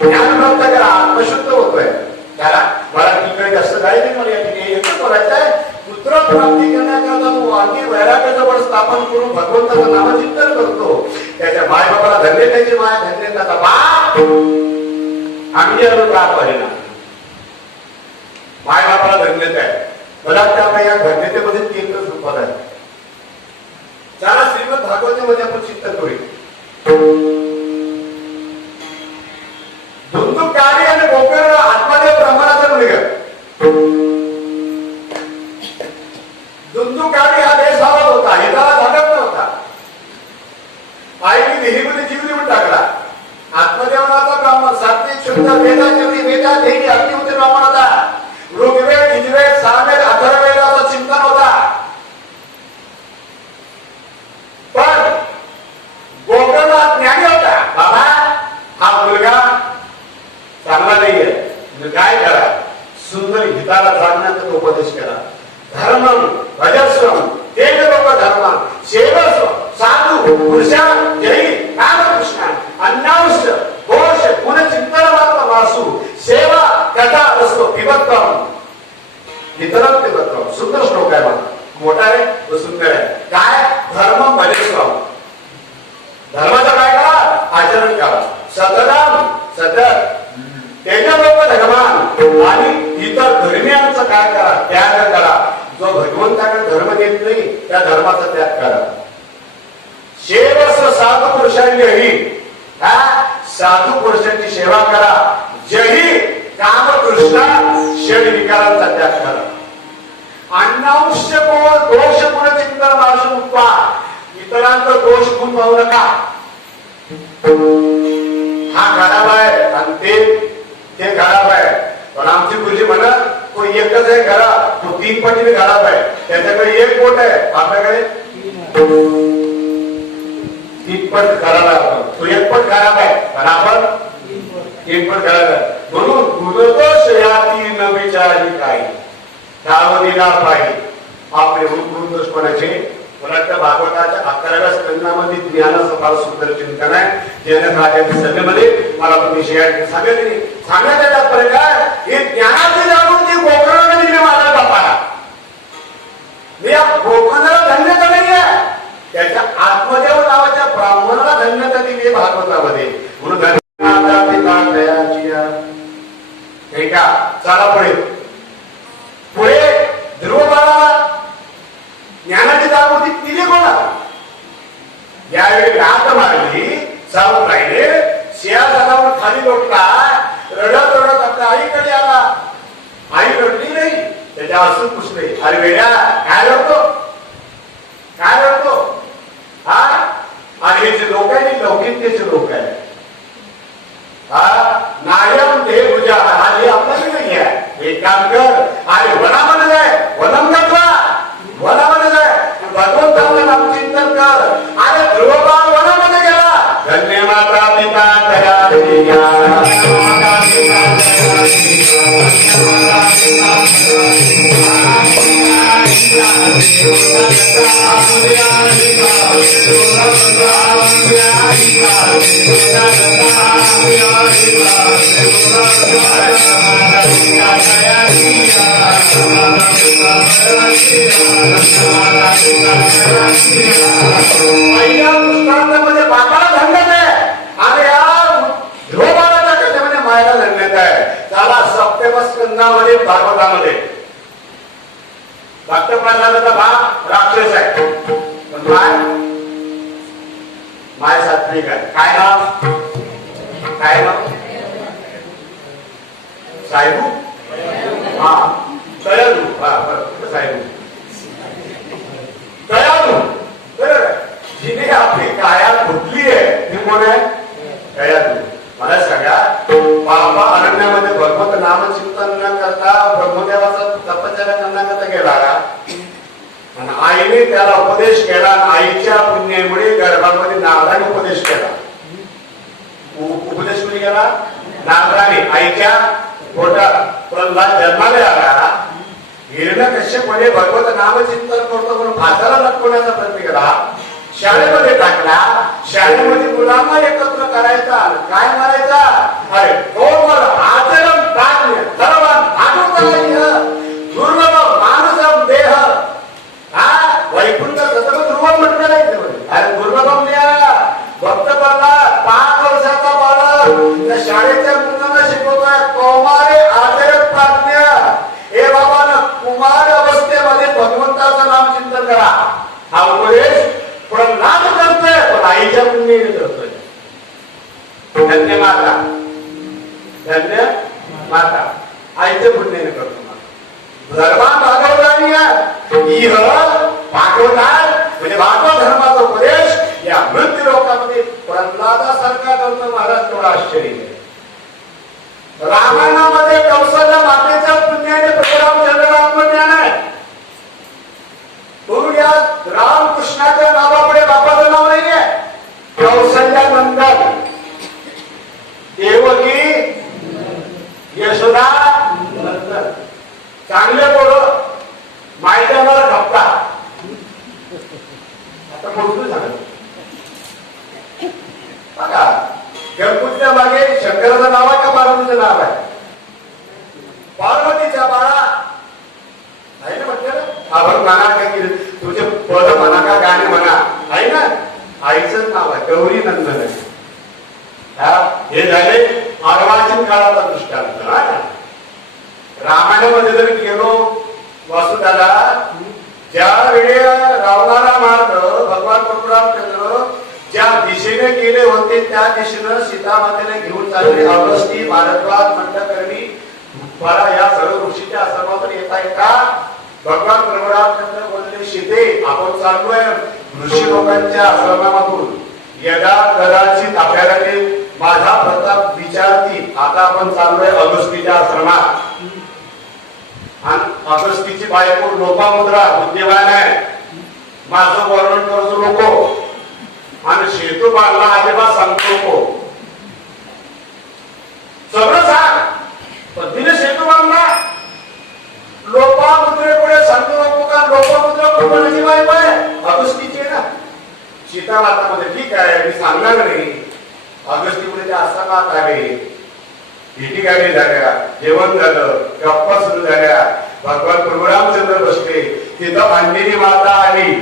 ज्ञान प्राप्त करा, आत्मशुद्ध होतोय. त्याला मला तिकडे जास्त काय नाही, मला या ठिकाणी एकच बोलायचं आहे. पुत्र प्राप्ती करण्याकरता तो अगदी वैराग्याचं बळ स्थापन करून भगवंताचं नामचिंतन करतो. त्याच्या माय बाबाला धन्य, त्याची माय धन्य, त्याचा बाप आम्ही राहतो आहे ना. माय बाबाला धन्यता आहे. मला त्या या धन्यतेमध्ये तीनच रूपात आहे. ज्याला श्रीमद भागवतामध्ये आपण चिंतन करूया. धुंदुकारी आणि गोपेर आत्मादेव ब्रह्मणाचा मुलगा. धुंदुकारी हा देशभावात होता, हे त्याला झाडत नव्हता. आईने विहिरीमध्ये जीव देऊन टाकला. आत्मदेवनाचा ब्राह्मण सात्विक शुद्ध वेदाचरी वेदा देही अग्नी होते ब्राह्मणाचा. ऋग्वेद यजुर्वेद सामवेद अथर्ववेदाचं चिंतन होता. पण गोकर्ण ज्ञानी होता. बाबा हा मुलगा चांगला नाहीये. काय करा, सुंदर हिताला जाणण्याचा तो उपदेश करा. धर्म भजस्व तेज लोक धर्म सेवस्व साधू पुरुषा जयी रामकृष्ण अन्नांश घोष गुणचिंतन मात्र वासू सेवा कथा असतो पिबत्तम इतरम पिबत्तम. सुंदर श्लोक आहे बघा, मोठा आहे तो सुंदर आहे. काय धर्म भजस्व, धर्माचं काय करा, आचरण करा. सतराम सतत तेज लोक धर्मान आणि इतर धर्मियांचं काय करा, त्याग करा. जो भगवंताकडे धर्म देत नाही त्या धर्माचा त्याग करा. सेवस्व साधू पुरुषांनी साधू पुरुषांची सेवा करा. जही कामकृष्णा षड विकारांचा त्याग करा. अन्नांश दोष गुण चिंतन मार्श उत्पा, इतरांचा दोष गुण पाहू नका. हा खराब आहे आणि ते खराब आहे. पण आमची गुरुजी म्हणत तो एकच आहे घरा, तो 3 पटीने खराब आहे. त्याच्याकडे 1 बोट आहे, आपल्याकडे 3 पट खराब आहे. तो 1 पट खराब आहे पण आपण 1 पट खराब आहे. म्हणून गुणदोष याती न विचारी काही दावणीला पाहिजे. आपले गुणदोष कोणाचे, मला भागवताच्या 11व्या स्कंदामध्ये ज्ञानाचं फार सुंदर चिंतन आहे. ज्ञानाच्या सभेमध्ये मला तुम्ही शेअर सांगितले. सांगण्याचा तात्पर्य काय, हे ज्ञानाचे जाणून ती गोकर्णाने दिले माझ्या बापाला. मी या गोकर्णाला धन्यता नाही आहे, त्याच्या आत्मदेव नावाच्या ब्राह्मणाला धन्यता दिली भागवतामध्ये. म्हणून धन्यता पिता दयाची ठीक आहे. चला पुढे पुढे ध्रुव बाळाला ज्ञानाची जागृती दिली कोणाला. यावेळी रात मारली, सावध राहिले, शिया झाल्यावर खाली लोटला, रडत रडत आपल्या आईकडे आला. आई रडली नाही, त्याच्या असून पुसले, अरे वेड्या काय रडतो, काय रडतो. हा आणि हे जे लोक आहे लौकिकतेचे लोक आहे. हा नायम देह पूजा हा हे आपल्याला नाही आहे. एक काम कर, अरे वनामध्ये जाय, वनम गत्वा वनामध्ये जाय, भगवंताचं नाम चिंतन कर. अरे ध्रुवबाळ वनामध्ये गेला. धन्य माता पिता दया पहिल्या दृष्टांतामध्ये बापाला धन्यता आहे आणि या ध्रुवबाळाच्या कथेमध्ये मायला धन्यता आहे. त्याला 7व्या स्कंदामध्ये भागवतामध्ये भक्त प्रल्हादाचा भाग राक्षस आहे, पण माय सात्विक आहे. काय नाव, काय नाव, साहेबू. हा दयालू, हा बरोबर साहेबू दयालू. बरोबर, जिने आपली काया फुटली आहे ती कोण आहे, दयालू. मला सांगा, बाबा अरण्यामध्ये भगवत नामचिंतन न करता ब्रह्मदेवाचा तपश्चर्या करण्याकरता गेला आणि आईने त्याला उपदेश केला. आईच्या पुण्यामुळे गर्भामध्ये नारदाने उपदेश केला. उपदेश कुणी केला, नारदाने. आईच्या पोटात प्रल्हाद जन्माला आला. हिरण्यकश्यपाने भगवत नामचिंतन करतो म्हणून भाताला लटकवण्याचा प्रयत्न केला. शाळेमध्ये टाकला. शाळेमध्ये मुलांना एकत्र करायचा, काय मारायचा, अरे कोमल आचरण प्राज्ञ सर्वान भागवताय दुर्लभ मानसम देह. हा वैकुंठ सतम ध्रुव म्हटलेलं आहे. अरे दुर्लभम द्या भक्त प्रल्हाद 5 वर्षाचा बालक त्या शाळेच्या मुलांना शिकवतोय कौमारे आचरण प्राज्ञ. हे बाबा कुमार अवस्थेमध्ये भगवंताचं नाम चिंतन करा. हा उपदेश प्रल्हाद करतोय, पण आईच्या पुण्याने करतोय. धन्य माता, धन्य माता आईच्या पुण्याने करतो. धर्मान भागवतानी भागवतात म्हणजे भागवत धर्माचा उपदेश या मृत्यू लोकांमध्ये प्रल्हादासारखा करतो. महाराज थोडा आश्चर्य आहे. रामायणामध्ये कौशल्य मातेच्या पुण्याने प्रभुरामचंद्र आत्मज्ञान आहे. म्हणून या रामकृष्णाच्या नावापुढे बापाचं नाव नाहीये. कौशल्यानंदन देवकी दुसरा नंतर. चांगले पोरं माहिती आम्हाला खपता. आता मोठं झालं बघा. गणपतीच्या मागे शंकराचं नाव आहे का पार्वतीचं नाव आहे? पार्वतीच्या बाळा आहे ना म्हटलं. आपण म्हणा का की तुझे पद म्हणा का गाणे म्हणा आहे ना. आईचं नाव आहे गौरी नंदन आहे. हे झाले अर्वाचीन काळाचा दृष्टांत. रामायणामध्ये जर गेलो वासुदाला ज्या वेळी रावणाला मारलं भगवान परशुरामचंद्र ज्या दिशेने गेले होते त्या दिशेनं सीतामातेने घेऊन चालले. अगस्ती भारद्वाज मंडकर्णी मला या सर्व ऋषीच्या आश्रमातून येता येता भगवान परशुरामचंद्र बोलले सीते आपण चाललोय ऋषी लोकांच्या आश्रमामधून. यदा कदाचित आपल्याला ते माझा प्रताप विचारतील. आता आपण चाललोय अगस्तीच्या आश्रमात. आणि अगस्तीची बायको लोपामुद्रा बुद्धिवान आहे. माझं वर्णन करतो नको आणि शेतू बाळला अजिबात सांगतो नको. सगळं सांग पण तिने शेतू बाळला लोपामुद्रेपुढे सांगतो नको का. लोपामुद्रा कोणाची बायको आहे? अगस्तीची आहे ना. सीता मातामध्ये ठीक आहे मी सांगणार नाही. अगस्तीपुढे त्या आश्रमात आले. भेटी गाडी झाल्या. जेवण झालं. गप्पा सुरू झाल्या. भगवान परशुरामचंद्र बसले. तिथं अंजनी माता आली.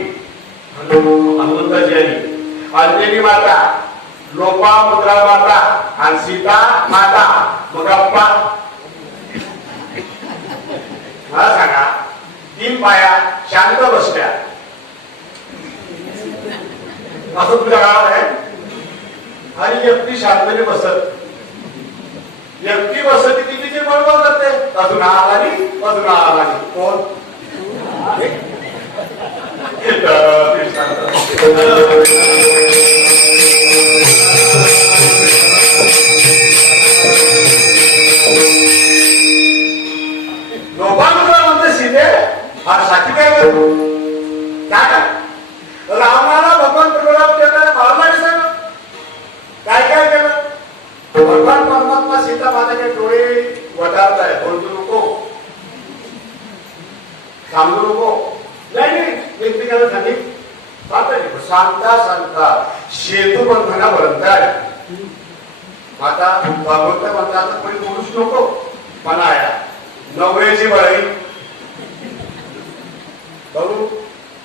हनुमंताची आली. अंजनी माता लोपामुद्रा माता आणि सीता माता. मग गप्पा मला सांगा. 3 बाया शांत बसल्या असं तुझ्या गावात आहे. आणि एकटी शांतने बसत. एकटी बसत ती तिची बळबळ करते. अजून आली अजून आली. कोण? लोकांना म्हणते सीते हा साठी काय करतो काय रावणाला भगवान परशुरामचंद्राने मारला नाही सांग. काय काय केलं? भगवान परमात्मा सीता माताचे डोळे वटारताय. बोलतो नको थांबू नको. नाही एकमेकाला सांगितलं सांगता सांगता शेतू बंधना बनताय. आता भगवंत म्हणतात कोणी बोलूच नको. म्हणाया नवऱ्याची बळी बघू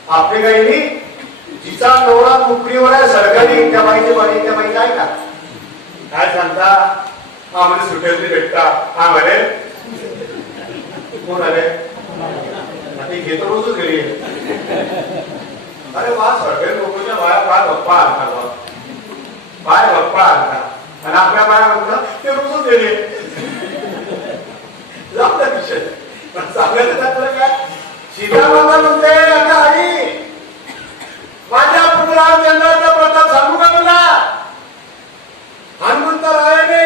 आपली काही नाही. जिचा नवरा नोकरीवर आहे सरकारी त्या बाईची बळी त्या बाई काय का काय सांगता. आम्हाला सुट्यातली भेटता. हा म्हणे कोण आले घेतो रोजच घरी. अरे वा सरकारी नोकरीच्या बाया काय गप्पा आणतात. काय गप्पा आणतात आणि आपल्या बाया म्हणतात ते रोजच गेले. विषय पण सांगायचं काय सीता माता म्हणते आता आई माझ्या परशुरामचंद्राचा प्रताप सांगू का तुला. हनुमंतरायाने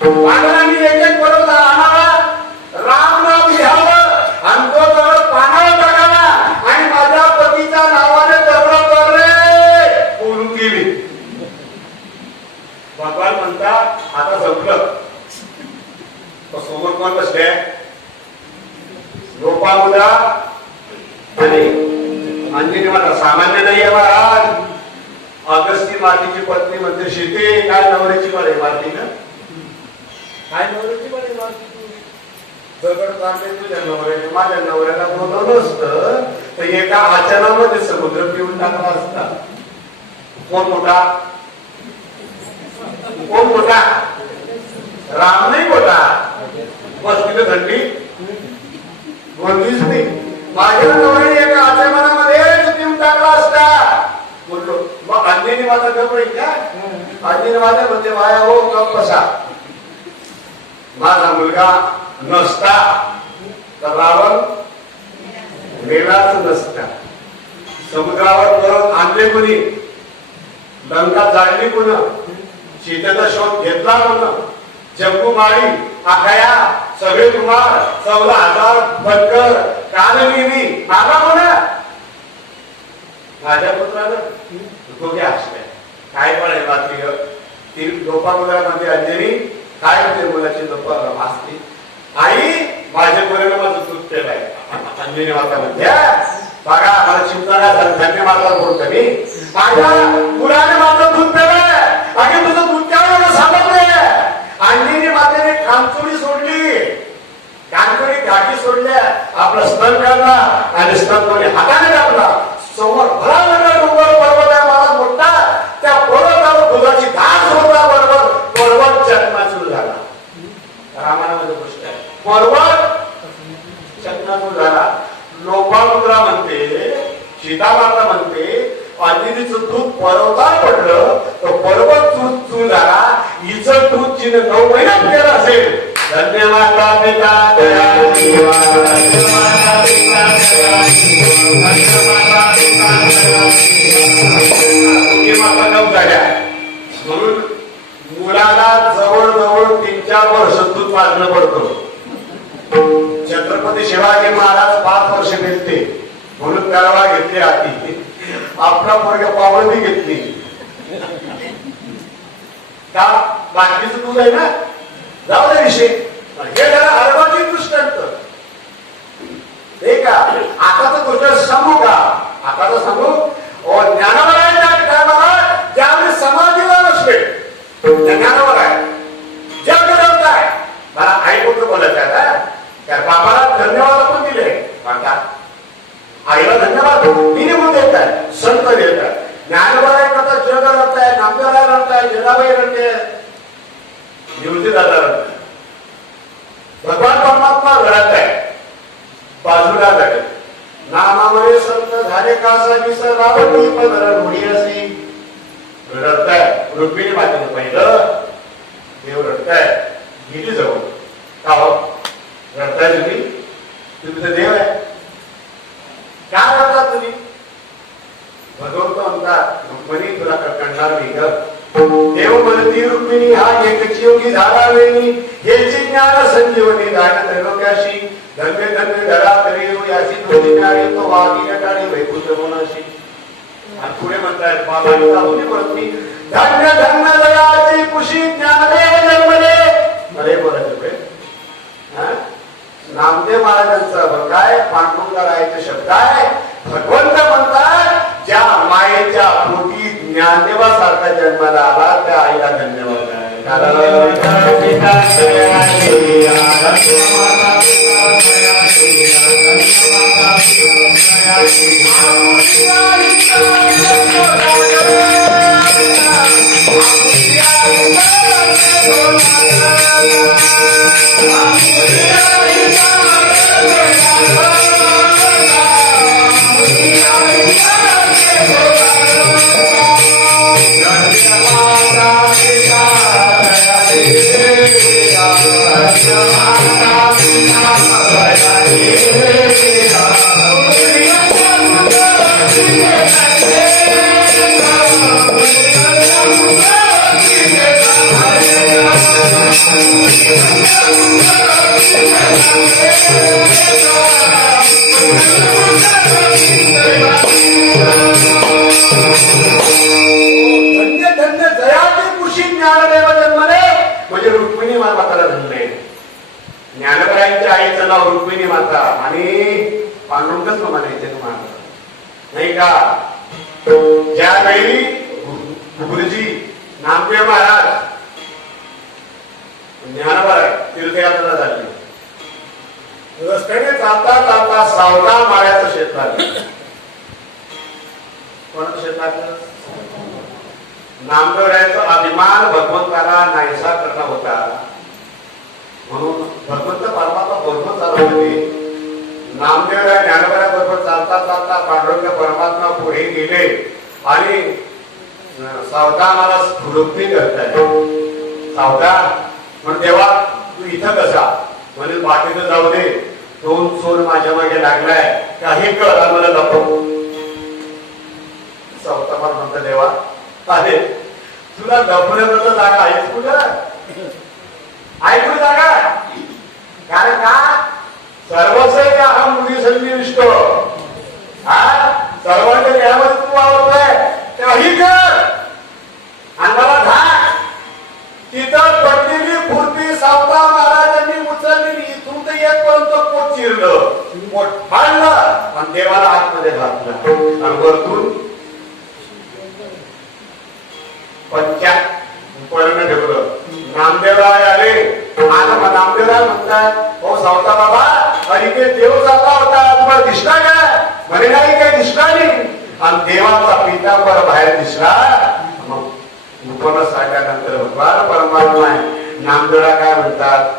पांडवांनी एक एक बरोबर आणावा. राम नाव घ्यावं आणि तो जवळ पानावर टाकावा आणि माझ्या पतीच्या नावाने दगड करणे बोलून गेली. भगवान म्हणतात आता संपलं. समोर कोण बसले? लोपामुद्रा आणि अंजनी माता. सामान्य नाही आहे महाराज. अगस्ती मातेची पत्नी म्हणते सीते काय नवऱ्याची बळे मारली ना. काय नवऱ्याची बळे मारली तू. दगड काढले तुझ्या नवऱ्याने. माझ्या नवऱ्याला बोलवलं नसतं तर एका आचरणामध्ये समुद्र पिऊन टाकला असता. कोण मोठा? कोण मोठा? राम नाही मोठा. बस तिथे थंडी बोललीच नाही. माझ्या नवऱ्याने एका आचरणामध्ये पिऊन टाकला असता बोललो. मग अंजनी माता गप्प का? अंजनी माता म्हणजे वाया हो गप्प बसा. माझा मुलगा नसता तर रावण मेलाच नसता. समुद्रावर परत आणले कोणी? लंका जाळली कोण? सीतेचा शोध घेतला कोण? जम्बू माळी आखाया सगळे कुमार 14,000 बनकर कालनेमी मागा कोण? माझ्या पुत्रानं दोघे असले. काय पण आहे बाकी ती लोपामुद्रामध्ये अंजनी काय म्हणते मुलाची लोपा वाचते. अंजनी माता म्हणते बघा मला चिंता नाही झाली धन्य माता बोलतो मी माझ्या मुलाने माझं दूध प्यावं आणि तुझं दूध प्यावं एवढं सांगितलंय. अंजनी मातेने कांचोळी सोडली कांचोळी घाटी सोडल्या आपला स्तन काढला आणि स्तन हाताने काढला समोर भला डोंगर पर्वत आहे मला मोठा त्या पर्वतावर दुधाची घास होता बरोबर पर्वत चकनाचूर झाला. रामायणामध्ये गोष्ट आहे पर्वत चकनाचूर झाला. लोपामुद्रा म्हणते सीता माता म्हणते अंजनीचं दूध पर्वतावर पडलं तर पर्वत चूर झाला. हिचं दूध जिने 9 महिन्यात केलं असेल. धन्यवाद पिता माता 9 झाल्या म्हणून मुलाला जवळजवळ 3-4 वर्ष दूध पाजणं पडतं. छत्रपती शिवाजी महाराज 5 वर्ष घेतले म्हणून करवा घेतली आधी आपला पोरगा पावळी घेतली का बाकीचं दूध आहे ना जाऊ दे विषय. हे जरा अर्वाची दृष्टांत का आताच गोष्ट सांगू का आता सांगू ज्ञानावराच्या टायमाला ज्यावेळी समाधीला नसते ज्ञानावर आहे जग आहे मला आई कुठं बोलायचं आहे त्या बाबाला धन्यवाद पण दिले म्हणतात आईला धन्यवाद तिने पण देत आहे संत देत आहे ज्ञानवराय करता जग रडत आहे नामदेवराय रडत आहे जनाबाई रडते निवृत्ती दादा रडत भगवान परमात्मा रडत आहे बाजूला झाले नामामुळे संत झाले का रावणी पण रणमुडी असे रडताय. रुक्मिणी मातेनं पहिलं देव रडताय गेली जाऊ का हो रडताय तुम्ही तर देव आहे काय रडता तुम्ही. भगवंत म्हणतात रुक्मिणी तुला कळणार नाही ग. देव म्हणती रुक्मिणी हा एकची योगी झाला वेणी हेची ज्ञान संजीवनी दान त्रैलोक्याशी धन्य धन्य धरा तरी याची तुझी नारी तो वागी नटाळी वैकुंठ मोनाशी. आणि पुढे म्हणतात बाबांनी दाखवली पत्नी धन्य धन्य दयाची कुशी ज्ञानदेव जन्मले अरे बोलायचं पुढे नामदेव महाराजांचा काय पांडुरंगाचे शब्द आहे. भगवंत म्हणतात ज्या मायेच्या पोटी ज्ञानदेवासारखा जन्माला आला त्या आईला धन्यवाद आहे. धन्य धन्य जयाचे कुशी ज्ञानदेव जन्मले म्हणजे रुक्मिणी माताला धन्य. ज्ञानरायांच्या आईचं नाव रुक्मिणी माता आणि पांडुरंगच म्हणायचे माता नाही का. ज्यावेळी गुरुजी नामदेव महाराज ज्ञानोबा तीर्थयात्रा झाली रस्त्याने चालता चालता सावता माळ्याचं क्षेत्र आलं. कोणाचं क्षेत्र आलं. नामदेवरायांचा अभिमान भगवंताला नाहीसा करणं होता म्हणून भगवंत परमात्मा बरोबर चालत होते. नामदेवराय ज्ञानोबा बरोबर चालता चालता पांडुरंग परमात्मा पुढे गेले आणि सावता मला रुक्मी करताय. सावता म्हणून देवा तू इथं कसा म्हणजे बाकीचं जाऊ दे 2 चोर माझ्या मागे लागलाय काही कर मला लपव. सावता मला म्हणतो देवा अरे तुला लपवण्याचं जागा आहेच कुठं आहे कुठे जागा. कारण का सर्वच हा मुली संनिविष्ट सर्वांच्या देहामध्ये तू वावरतोय काही कर आणि मला धाक. तिथं पडलेली फुरती सावता महाराजांनी उचललेली इथून तर येतपर्यंत पोट चिरलं पोट फाडलं आणि देवाला आतमध्ये घातलं आणि वरतून पंचा उपकरण ठेवलं. नामदेवराय आले आणि मग नामदेवराय म्हणतात हो सावता बाबा अरे ते देव जाता होता तुम्हाला दिसला काय म्हणे नाही काही दिसला नाही आणि देवाचा पितांबर बाहेर दिसला. मग उपकरण सांगल्यानंतर भगवान परमात्मा नामदेवराय काय म्हणतात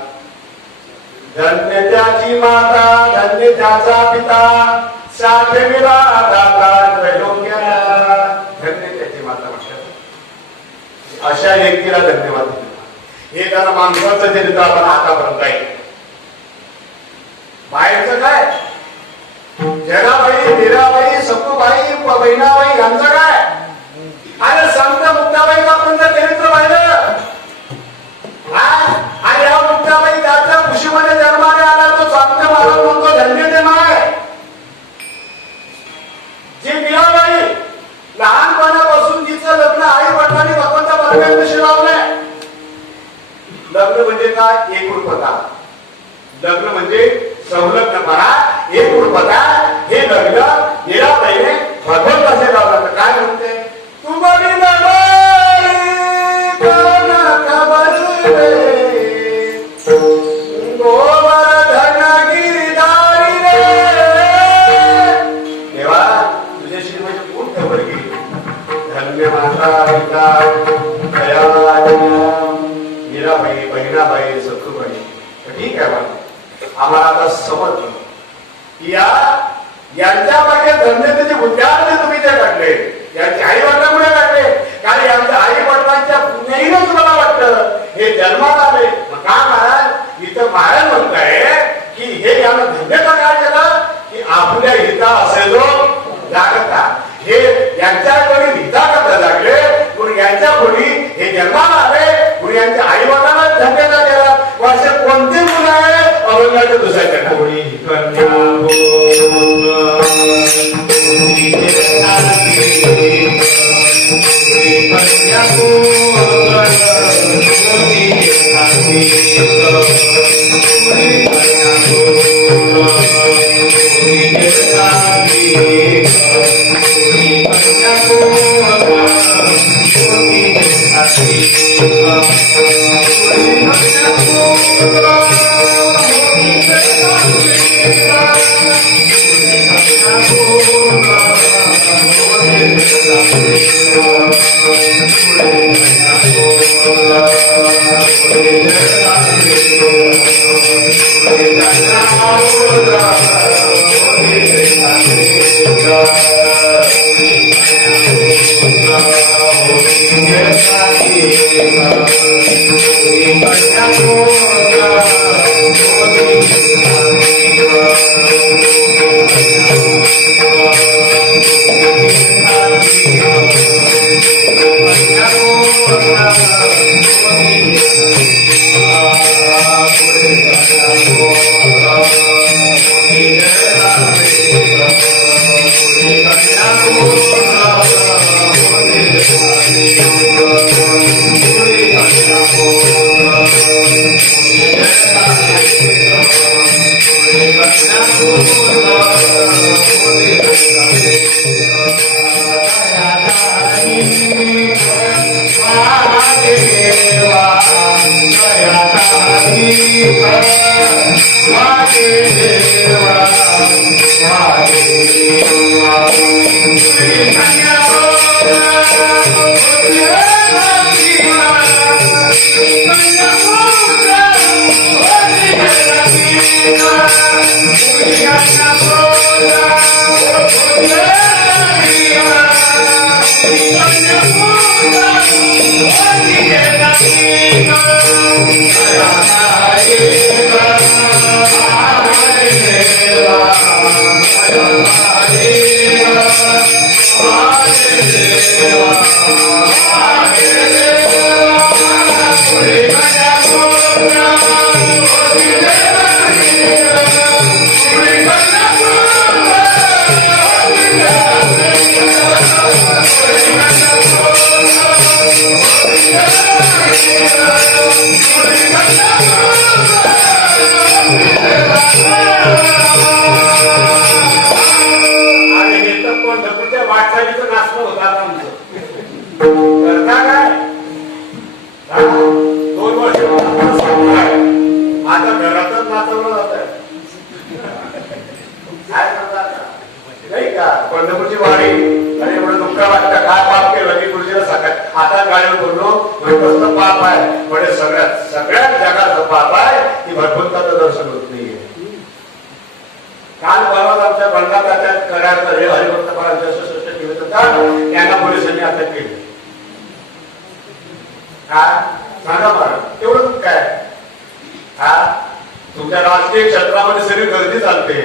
धन्य त्याची माता धन्य त्याचा पिता साठविला दाता त्रैलोक्याला. धन्य त्याची माता म्हणतात अशा व्यक्तीला धन्यवाद दिला. हे त्याला माणसाचं चरित्र आपण आतापर्यंत आहे. बाहेरचं काय जनाबाई मीराबाई सखूबाई बहिणाबाई यांचं काय अरे संत मुक्ताबाईचं आपण जर चरित्र पाहिलं आणि या मुक्ताबाई त्याच्या खुशीमध्ये जन्माने आला तो संत महाराज म्हणतो धन्य ते माय. जी मीराबाई लहानपणापासून जिचं लग्न आई वडिलांनी भगवंता परमेश्वराशी लावलंय. लग्न म्हणजे काय एकरूपता. लग्न म्हणजे संलग्नपणा एकरूपता. हे लग्न मीराबाईने भगवंताशी लावलं. तर काय म्हणते तुम्हाला मीराबाई बहिणाबाई सखूबाई. ठीक आहे बाबा आम्हाला आता समजलं या यांच्या मागे धन्यतेचे उद्यान तुम्ही जे काढले यांच्या आई वडिलांमुळे काढले कारण यांच्या आई वडिलांच्या पुण्याहीनच मला वाटतं हे जन्मात आले. का महाराज इथं महाराज म्हणताय की हे यांना धन्यता काय केलं की आपल्या हिता असे जो जागता हे यांच्या कोणी हिता करता लागले कोणी यांच्या कोणी हे जन्माला आले कोणी यांच्या आई वडिलांना धन्यता केला. असे कोणते मुलं आहे अभंगाच्या दुसऱ्याच्या कोणी कन्या वारी आणि एवढं दुःख वाटतं काय पाप केलं की गुरुजीला सांगाय आता गाडी बोललो कसलं पाप आहे म्हणजे सगळ्यात जगाचं पाप आहे की भगवंताचं दर्शन होत नाहीये. काल परवा आमच्या बंडाच्या करायचं हे हरिभक्त परांच्या केलं होतं त्यांना पोलिसांनी अटक केली. हा सांगा मला तेवढं दुःख काय हा तुमच्या राजकीय क्षेत्रामध्ये सगळी गर्दी चालते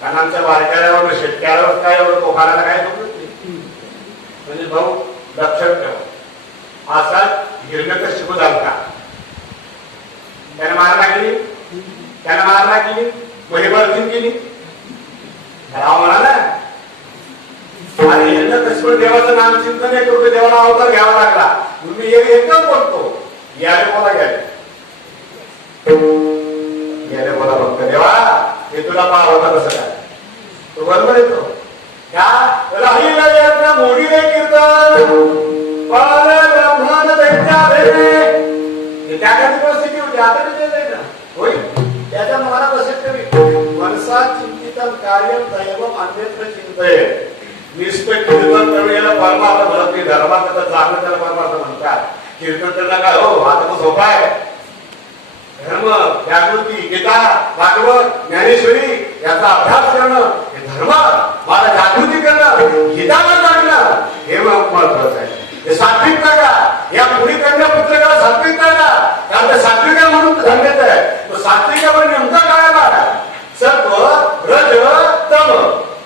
कारण आमच्या वारकऱ्यावर शेतकऱ्यावर काय एवढं पोखायला काय दुखत नाही. म्हणजे भाऊ लक्षात ठेवा असा हिरण्यकश्यप झालता त्याने मारला केली महिमार्थिन केली राव म्हणाला आणि हिरण्यकश्यप देवाचं नाम चिंतन एक रुपये देवाला अवतार घ्यावा लागला. तुम्ही एकदम बोलतो याले बोला फक्त देवा हे तुला पार होता कसं काय तो बरोबर येतो त्या मोडीने कीर्तन ब्रह्मांड त्याची परिस्थिती होती आता किती ना होईल त्याच्या मनात असेल तरी मनसा चिंतितम कार्य दैवम अन्यत्र चिंतय निष्ठ कीर्तन करून याला परमार्थ म्हणत नाही धर्मात जाणं त्याला परमार्थ म्हणतात. कीर्तन करणं काय हो आता तो सोपा आहे. धर्म जागृती गीता भागवत ज्ञानेश्वरी याचा अभ्यास करणं हे धर्म मला जागृती करणं गीताला जाणणं हे महत्वाचं आहे. हे सात्विकता का या पुढे कन्या पुत्रकाला सात्विकता का कारण ते सात्विका म्हणून धन्यता आहे. तो सात्विका पण नेमका काय बघा सत्व रज तम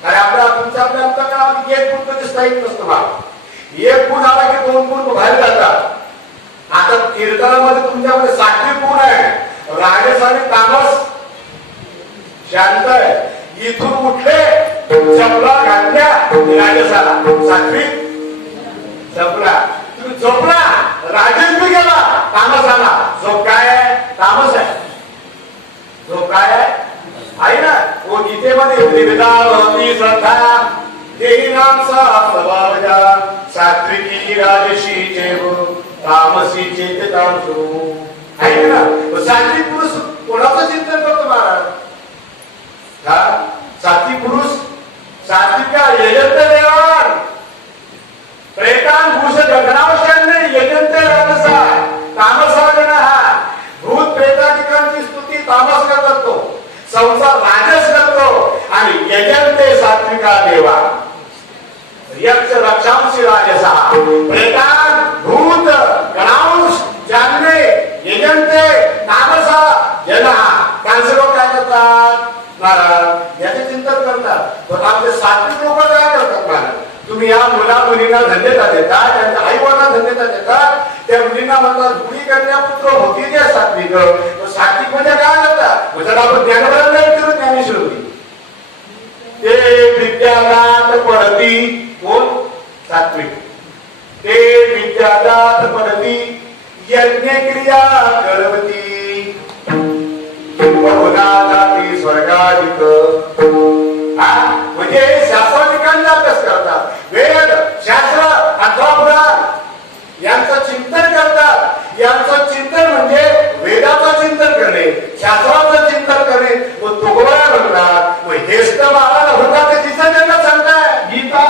अरे तुमच्या आपल्या अंतःकरणामध्ये एक गुण कधी स्थायिक नसतं बा. एक गुण आला की दोन गुण बाहेर जातात. आता कीर्तनामध्ये तुमच्यामध्ये सात्विक गुण आहे राजस आणि तामस शांत आहे. इथून उठले चपला घातल्या राजस आला सात्विक चपला तुम्ही झोपला राजस बी गेला तामस आला. झोप काय आहे तामस आहे. झोप काय आहे ना वो गीतेमध्ये त्रिविधावती श्रद्धा देही नामचा स्वभावजा सात्विकी राजसी चेव तामसी चेतताम सुरू आहे ना. सात्विक पुरुष कोणाचं चिंतन करतो महाराज हा सात्विक पुरुष सात्विका यजंत देवान प्रेतान भूष जगनावशाने यजंत राजसा तामसाजन हा भूत प्रेताधिकांची स्तुती तामस करतो संसार राजस करतो आणि यजंते सात्विका देवा यक्ष रक्षांशी राजसा प्रेतान भूत गणांश जानने यजंते तामसा जना त्यांचे लोक काय करतात महाराज याचे चिंतन करतात. पण आपले सात्विक लोक काय करतात महाराज तुम्ही या मुलींना धन्यता देता त्यांच्या आई वडिलांना धन्यता देता त्या मुलींना म्हणतात मुली कन्या पुत्र होती जे सात्विक सात्विक म्हणजे काय करतात म्हणजे आपण ज्ञानवरण नाही करू ज्ञानेश्वरी ते विद्यादात पडती कोण सात्विक ते विद्यादात पडती यज्ञ क्रिया करवती बहुधा जाती स्वर्गाधिक म्हणजे शास्त्राधिकांचा अभ्यास करतात. वेद शास्त्र अथवा पुराण यांचं चिंतन करतात. यांचं चिंतन म्हणजे वेदाचं चिंतन करणे शास्त्राचं चिंतन करणे व तुकोबा म्हणतात. मग हेच तर महाराज होता ते तिचं त्यांना सांगताय गीता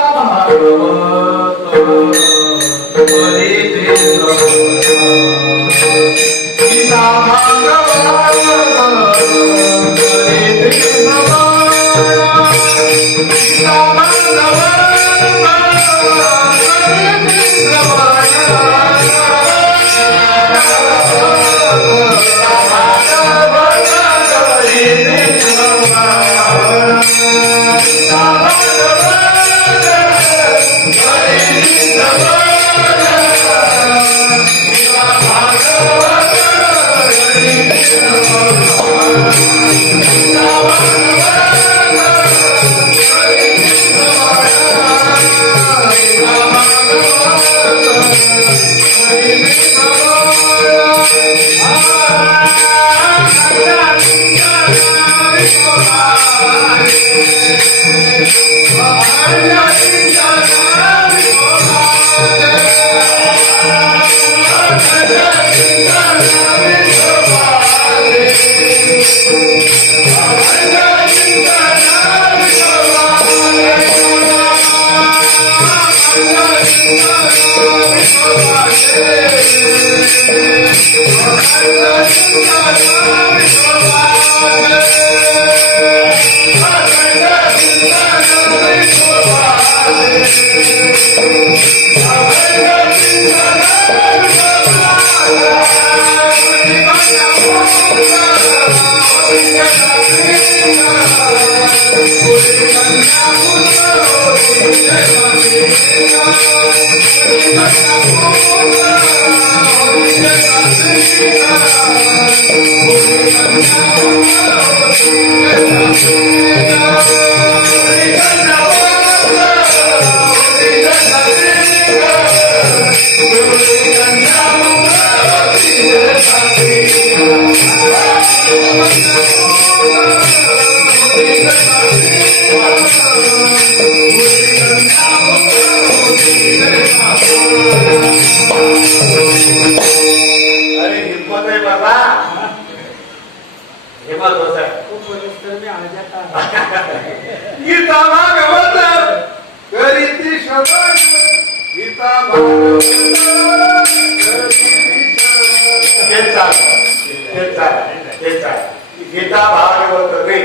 गीता भागवत रे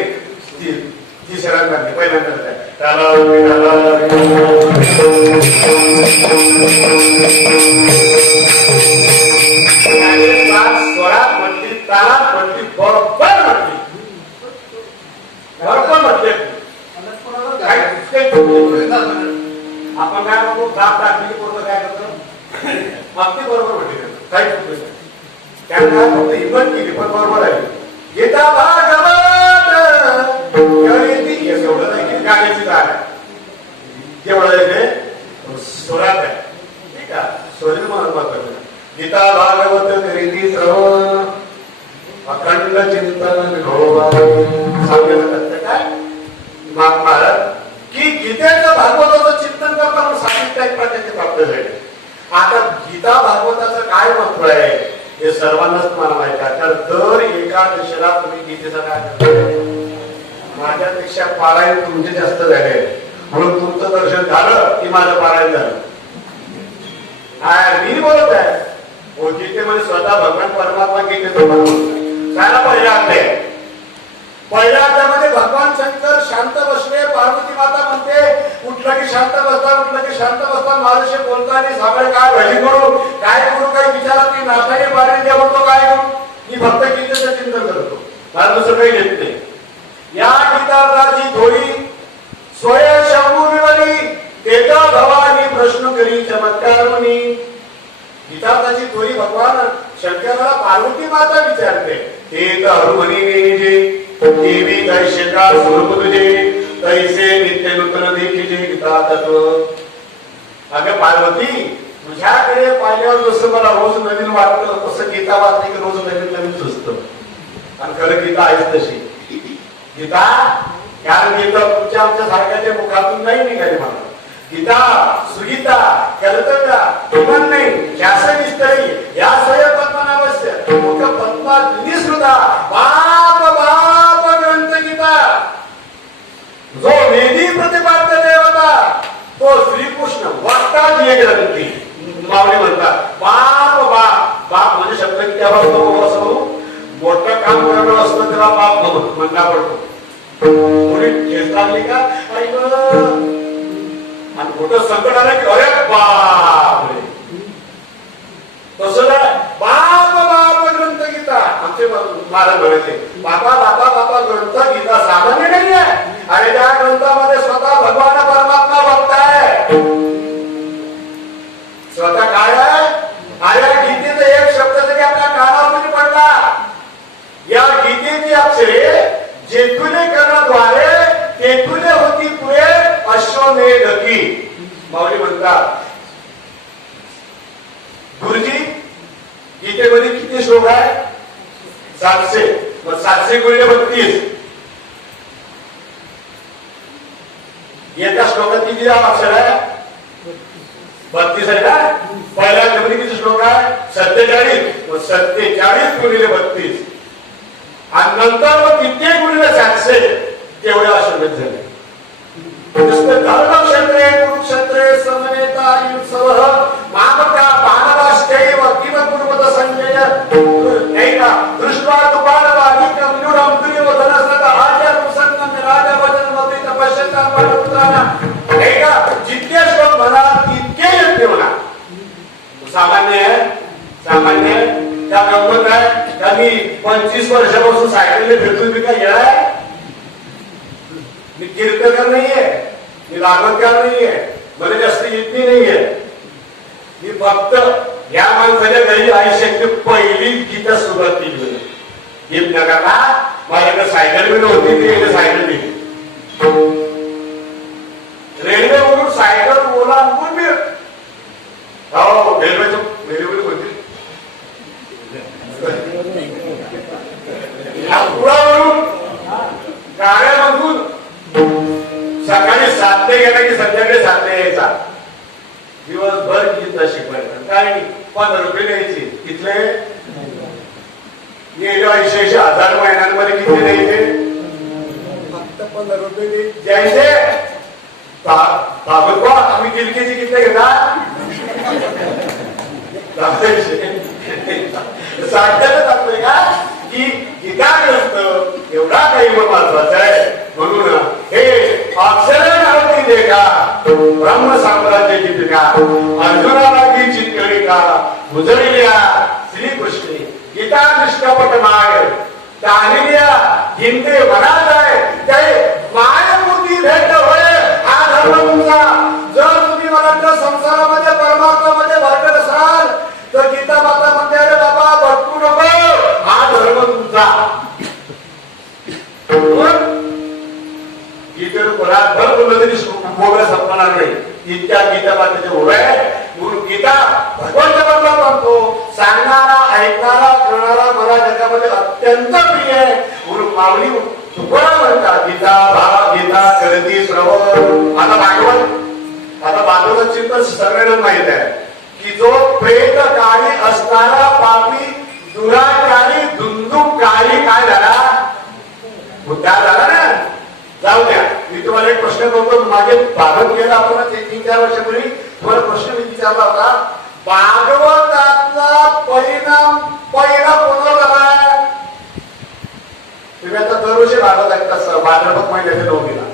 ती शरण पहिल्यांदा त्याला स्वरात म्हटली तालात म्हटली बरोबर म्हटली बरोबर म्हटले आपण काय म्हणतो दाब दाखली पूर्ण काय करतो अगदी बरोबर म्हटली काही चुकलं त्यांना फक्त हिंमत केली पण बरोबर आहे गीता भागवत एवढं नाही गाण्याची जाग आहे तेवढं आहे स्वरात आहे ठीक आहे स्वरील महत्वाचं गीता भागवत रीती श्रवण अखंड चिंतन सांगितलं काय महाराज की गीतेचं भागवताचं चिंतन करताना साहित्य एक प्रकारचे प्राप्त झाले आता गीता भागवताचं काय महत्व आहे हे सर्वांनाच तुम्हाला माहिती आहे तर दर एका दिशेला तुम्ही गीतेचा काय करताय माझ्यापेक्षा पारायण तुमचे जास्त झाले म्हणून तुमचं दर्शन झालं की माझं पारायण झालं मी बोलत आहे गीतेमध्ये स्वतः भगवान परमात्मा गीतेचं काय पहिल्या अध्यायामध्ये भगवान शंकर शांत बसले पार्वती माता म्हणते उठला की शांत बसता उठला की शांत बसता माझ्याशी बोलता आणि सागळे काय भजी करू काय करू काही विचारात नाही नाश्ताने पाणी द्या म्हणतो काय करू मी फक्त गीतेचं चिंतन करतो मला दुसरं काही घेत नाही या गीतार्थाची थोडी स्वयंशंभूविवरी एका भवानी प्रश्न करी चमत्कारुनी गीतार्थाची थोडी भगवान शंकराला पार्वती माता विचारते हे तर हरुमनी जे देवी कैसे का स्वरूप तुझे तैसे नित्य नूतन देखीजे गीता तत्व अगं पार्वती तुझ्याकडे पाहिल्यावर जसं मला रोज नवीन वाटतं तसं गीता वाचली की रोज नवीन नवीन सुचतं आणि खरं गीता आहेच तशी गीता कारण गीता तुमच्या आमच्या सारख्याच्या मुखातून नाही निघाली मला गीता सुगीता कर्तव्य किमान नाही शासन विस्तरी या स्वय पद्मनाभस्य मुख पद्मा निसृता बाप बाप ग्रंथ गीता जो वेदी प्रतिपाद्य देवता तो श्रीकृष्ण वक्ता जी ग्रंथी मावली म्हणतात बाप बाप बाप म्हणजे शब्द किती आवडतो असं मोठं काम करणं असतं तेव्हा बाप म्हणला पडतो थोडी ठेस लागली का आणि मोठं संकट आलं की अरे बाप तसं बाप बाप ग्रंथ गीता आमचे महाराज म्हणायचे बाबा बाबा बाबा ग्रंथ गीता सामान्य नाही आहे आणि त्या ग्रंथामध्ये स्वतः भगवान परमात्मा बघताय स्वतः काय आहे आया गीतेचा एक शब्द जरी आपल्या कानावर पडला या गीतेची अक्षरे जेथुलेकरणाद्वारे तेथुले होती पुढे अश्वमेधकी माऊली म्हणतात गुरुजी गीतेमध्ये किती श्लोक आहे 700 मग 700 गुणिले 32 एका श्लोकात किती अक्षर आहे 32 आहे ना पहिल्या अध्यायामध्ये किती श्लोक आहे 47 मग 47 गुणिले 32 आणि नंतर मग किती गुणिले 700 तेवढे अश्वमेध झाले धर्मक्षत्रे कुरुक्षत्रे समवेता युत्सवः मामका सामान्य त्या गंमत आहे का मी 25 वर्षापासून सायकलने फिरतोय मी काय येणार मी कीर्तकर नाहीये मी लागवडकार नाहीये मला जास्त इतकी नाहीये मी फक्त या माणसाच्या घरी आयुष्याची पहिली गीता सुरुवात केली होती नगरला माझ्याकडे सायकल बी नव्हती ती सायकल दिली रेल्वेवरून सायकल ओलांडून मी हो रेल्वेवर होती नागपुरावरून गाड्यामधून सकाळी 7 ते गेला की संध्याकाळी 7 ते यायचा दिवसभर गीता शिकवायचं काय 15 रुपये द्यायचे तिथले गेल्या 80,000 महिन्यांमध्ये किती द्यायचे फक्त 15 रुपये द्यायचे बाबा आम्ही गिलकेची किती घेणार सांगताना आपलं का की गीताग्रस्त एवढा काही महत्वाचा आहे म्हणून हे अक्षर नव्हती देगा ब्रह्म साम्राज्याची पिका अर्जुनाला की चित्कळिका उजळल्या श्रीकृष्णे गीता निष्कपट माय तानिया हिंदे मनात आहे ते मायमूर्ती भेट होय हा धर्म तुमचा जर तुम्ही मला संसारामध्ये परमार्थामध्ये भरकट असाल तर गीता माता म्हणते अरे बाबा भटकू नको हा धर्म तुमचा गीतेवर भर बोललं तरी मोगळं संपणार नाही इतक्या गीता मातेचे ओळ आहे म्हणून गीता भगवंत बरोबर म्हणतो सांगणारा ऐकणारा करणारा मला जगामध्ये अत्यंत प्रिय आहे म्हणून माऊली तुकोडा म्हणतात गीता करती श्रवण आता भागवत चिंतन सगळ्यांना माहित आहे की जो प्रेत काळी असणारा पापी दुराचारी धुंदूक काळी काय झाला उद्धार झाला ना जाऊ द्या मी तुम्हाला एक प्रश्न करतो मागे भागवत केला आपण 3-4 वर्षापूर्वी तुम्हाला प्रश्न मी विचारला होता भागवताचा परिणाम पहिला कोणावर झाला तुम्ही आता दरवर्षी भागवत ऐकता भाद्रपद महिन्याच्या 9ला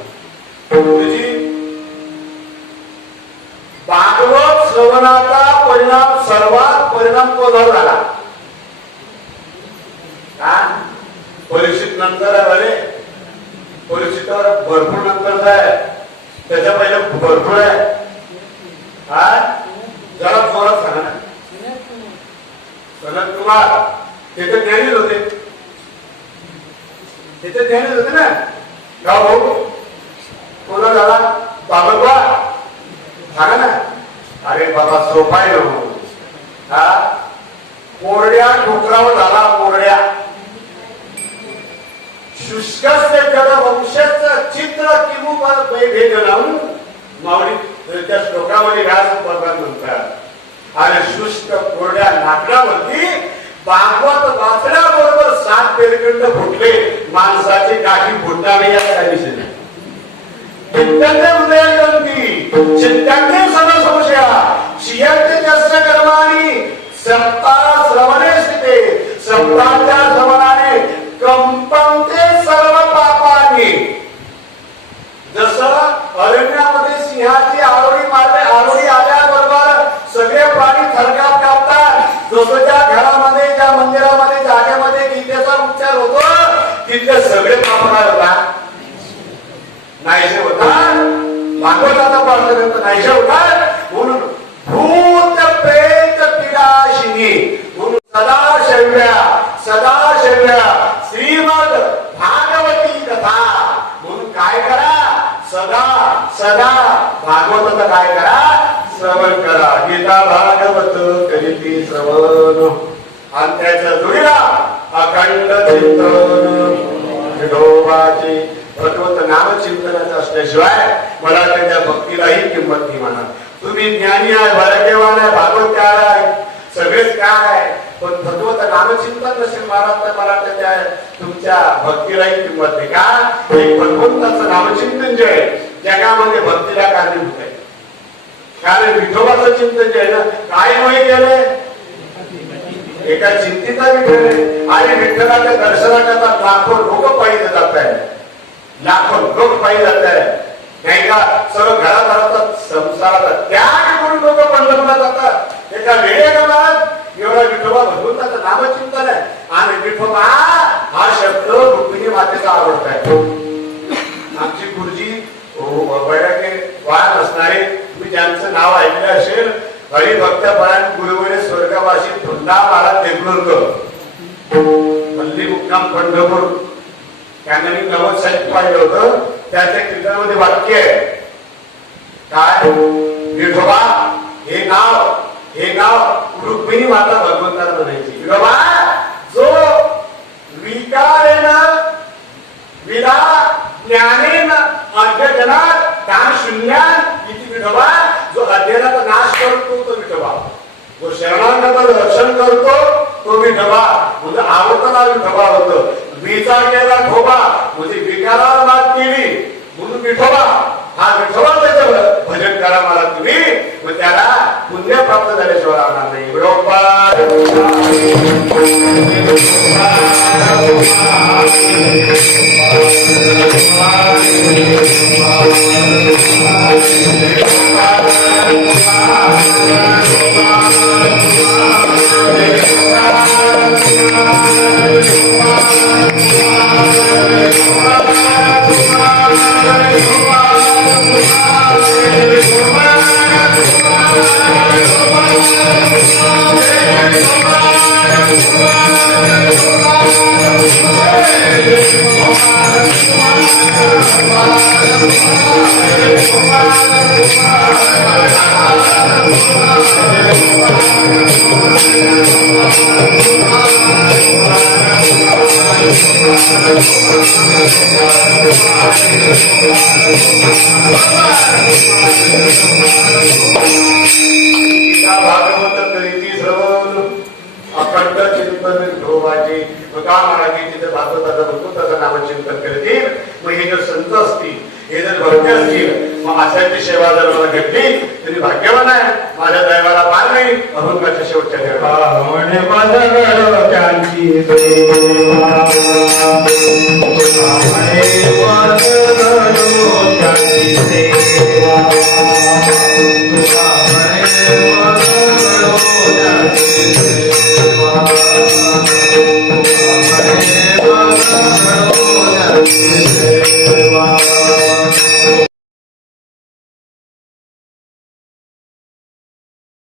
भागवत श्रवणाचा परिणाम सर्वात परिणाम कोणावर झाला परीक्षित नंतर आहे परीक्षितावर भरपूर नंतर आहे त्याच्या पहिले भरपूर आहे जरा जोरात सांगा ना सनत कुमार तिथे ज्ञानीच होते ना का भाऊ कोणा झाला बाबा सांगा ना अरे बाबा सोपाय नको कोरड्या डोकरावर झाला कोरड्या शुष्कस्य जडवंशस्य चित्र किमु भेदनम माऊली त्या श्लोकामध्ये व्यास भगवान म्हणतात आणि शुष्क कोरड्या लाकडावरती भागवत वाचण्याबरोबर 7 पेरखंड फुटले माणसाची गाठी फुटणार नाही या दिशेने चिंतने हृदयग्रंथी चिंतने सर्वसंशया शियते जस्य कर्माणि सप्ता श्रवणे स्थिते सप्ताच्या श्रवणाने कंपनते सर्व पापांनी जसं अरण्यामध्ये सिंहाची आरोळी आल्याबरोबर सगळे प्राणी थरकाप कापतात जसं त्या घरामध्ये ज्या मंदिरामध्ये जागेमध्ये गीतेचा उच्चार होतो तिथले सगळे पाप होतात नाहीसे होतात भागवताचा पाठ नाहीसे होतात म्हणून भूत प्रेत पीडाशिनी म्हणून सदाशव्या श्रीमद भागवती कथा म्हणून काय करा सदा भागवताचं काय करा श्रवण करा गीता भागवत करीती श्रवण आणि त्याच्या जोडीला अखंड चिंतन विठोबाची भगवत नाम चिंतनाचं असल्याशिवाय मला त्याच्या भक्तीलाही किंमत नाही म्हणा तुम्ही ज्ञानी आहे भाग्यवान आहे भागवत आहे सगळेच काय आहे पण भगवत नामचिंतन नसेल महाराज तर मला त्या तुमच्या भक्तीलाही किंमत नाही का हे भगवंताचं नामचिंतन जे आहे जगामध्ये भक्तीला कारणीभूत आहे कारण विठोबाचं चिंतन जे आहे ना काय होई गेले एका चिंतिता विठ्ठल आहे आणि विठ्ठलाच्या दर्शनाकरता लाखो लोक पायी जात आहेत लाखो लोक पायी जात आहेत नाही का सर्व घरात संसाराचा त्याग करून लोक पंढरपूरला जातात एका वेळेकाळात विठोबा विठोबा भगवंताचं नामचिंतन आहे आणि विठोबा हा शब्द रुक्मिणी मातेचा आवडत आहे. आमची गुरुजी वैराग्य वाहन असणारे तुम्ही ज्यांचं नाव ऐकलं असेल हरिभक्तपरायण गुरुवरे स्वर्गवासी धुंदा महाराज देगलूरकर मल्ली मुक्काम पंढरपूर त्यांना मी नवद साहित्य पाहिलं होतं. त्याच्या कीर्तनामध्ये वाक्य आहे काय विठोबा हे नाव रुक्मिणी माता भगवंताला म्हणायची. विठोबा जो विकारेनं विला ज्ञानेन अज्ञानात ज्ञान शून्यात इति विठोबा जो अज्ञानाचा नाश करतो तो विठोबा. जो शरणागताचं रक्षण करतो तो विठोबा म्हणजे आवडताना विठोबा होतं. विचार केला ठोबा म्हणजे विकाराला मात केली म्हणून विठोबा. हा विठोबा त्याचं भजन करा मला तुम्ही मग त्याला पुण्य प्राप्त झाल्याशिवाय राहणार नाही. भागवत करीती श्रवण अखंड चिंतन विठोबाचे का महाराजी तिथे भागवताचं भगवंताचं नामचिंतन करतील. मग हे जर संत असतील हे जर भक्त असतील मग अशाची सेवा जर मला घेतली तरी भाग्यवान आहे. माझ्या दैवाला पार नाही अभंगाच्या शेवटच्या Wow.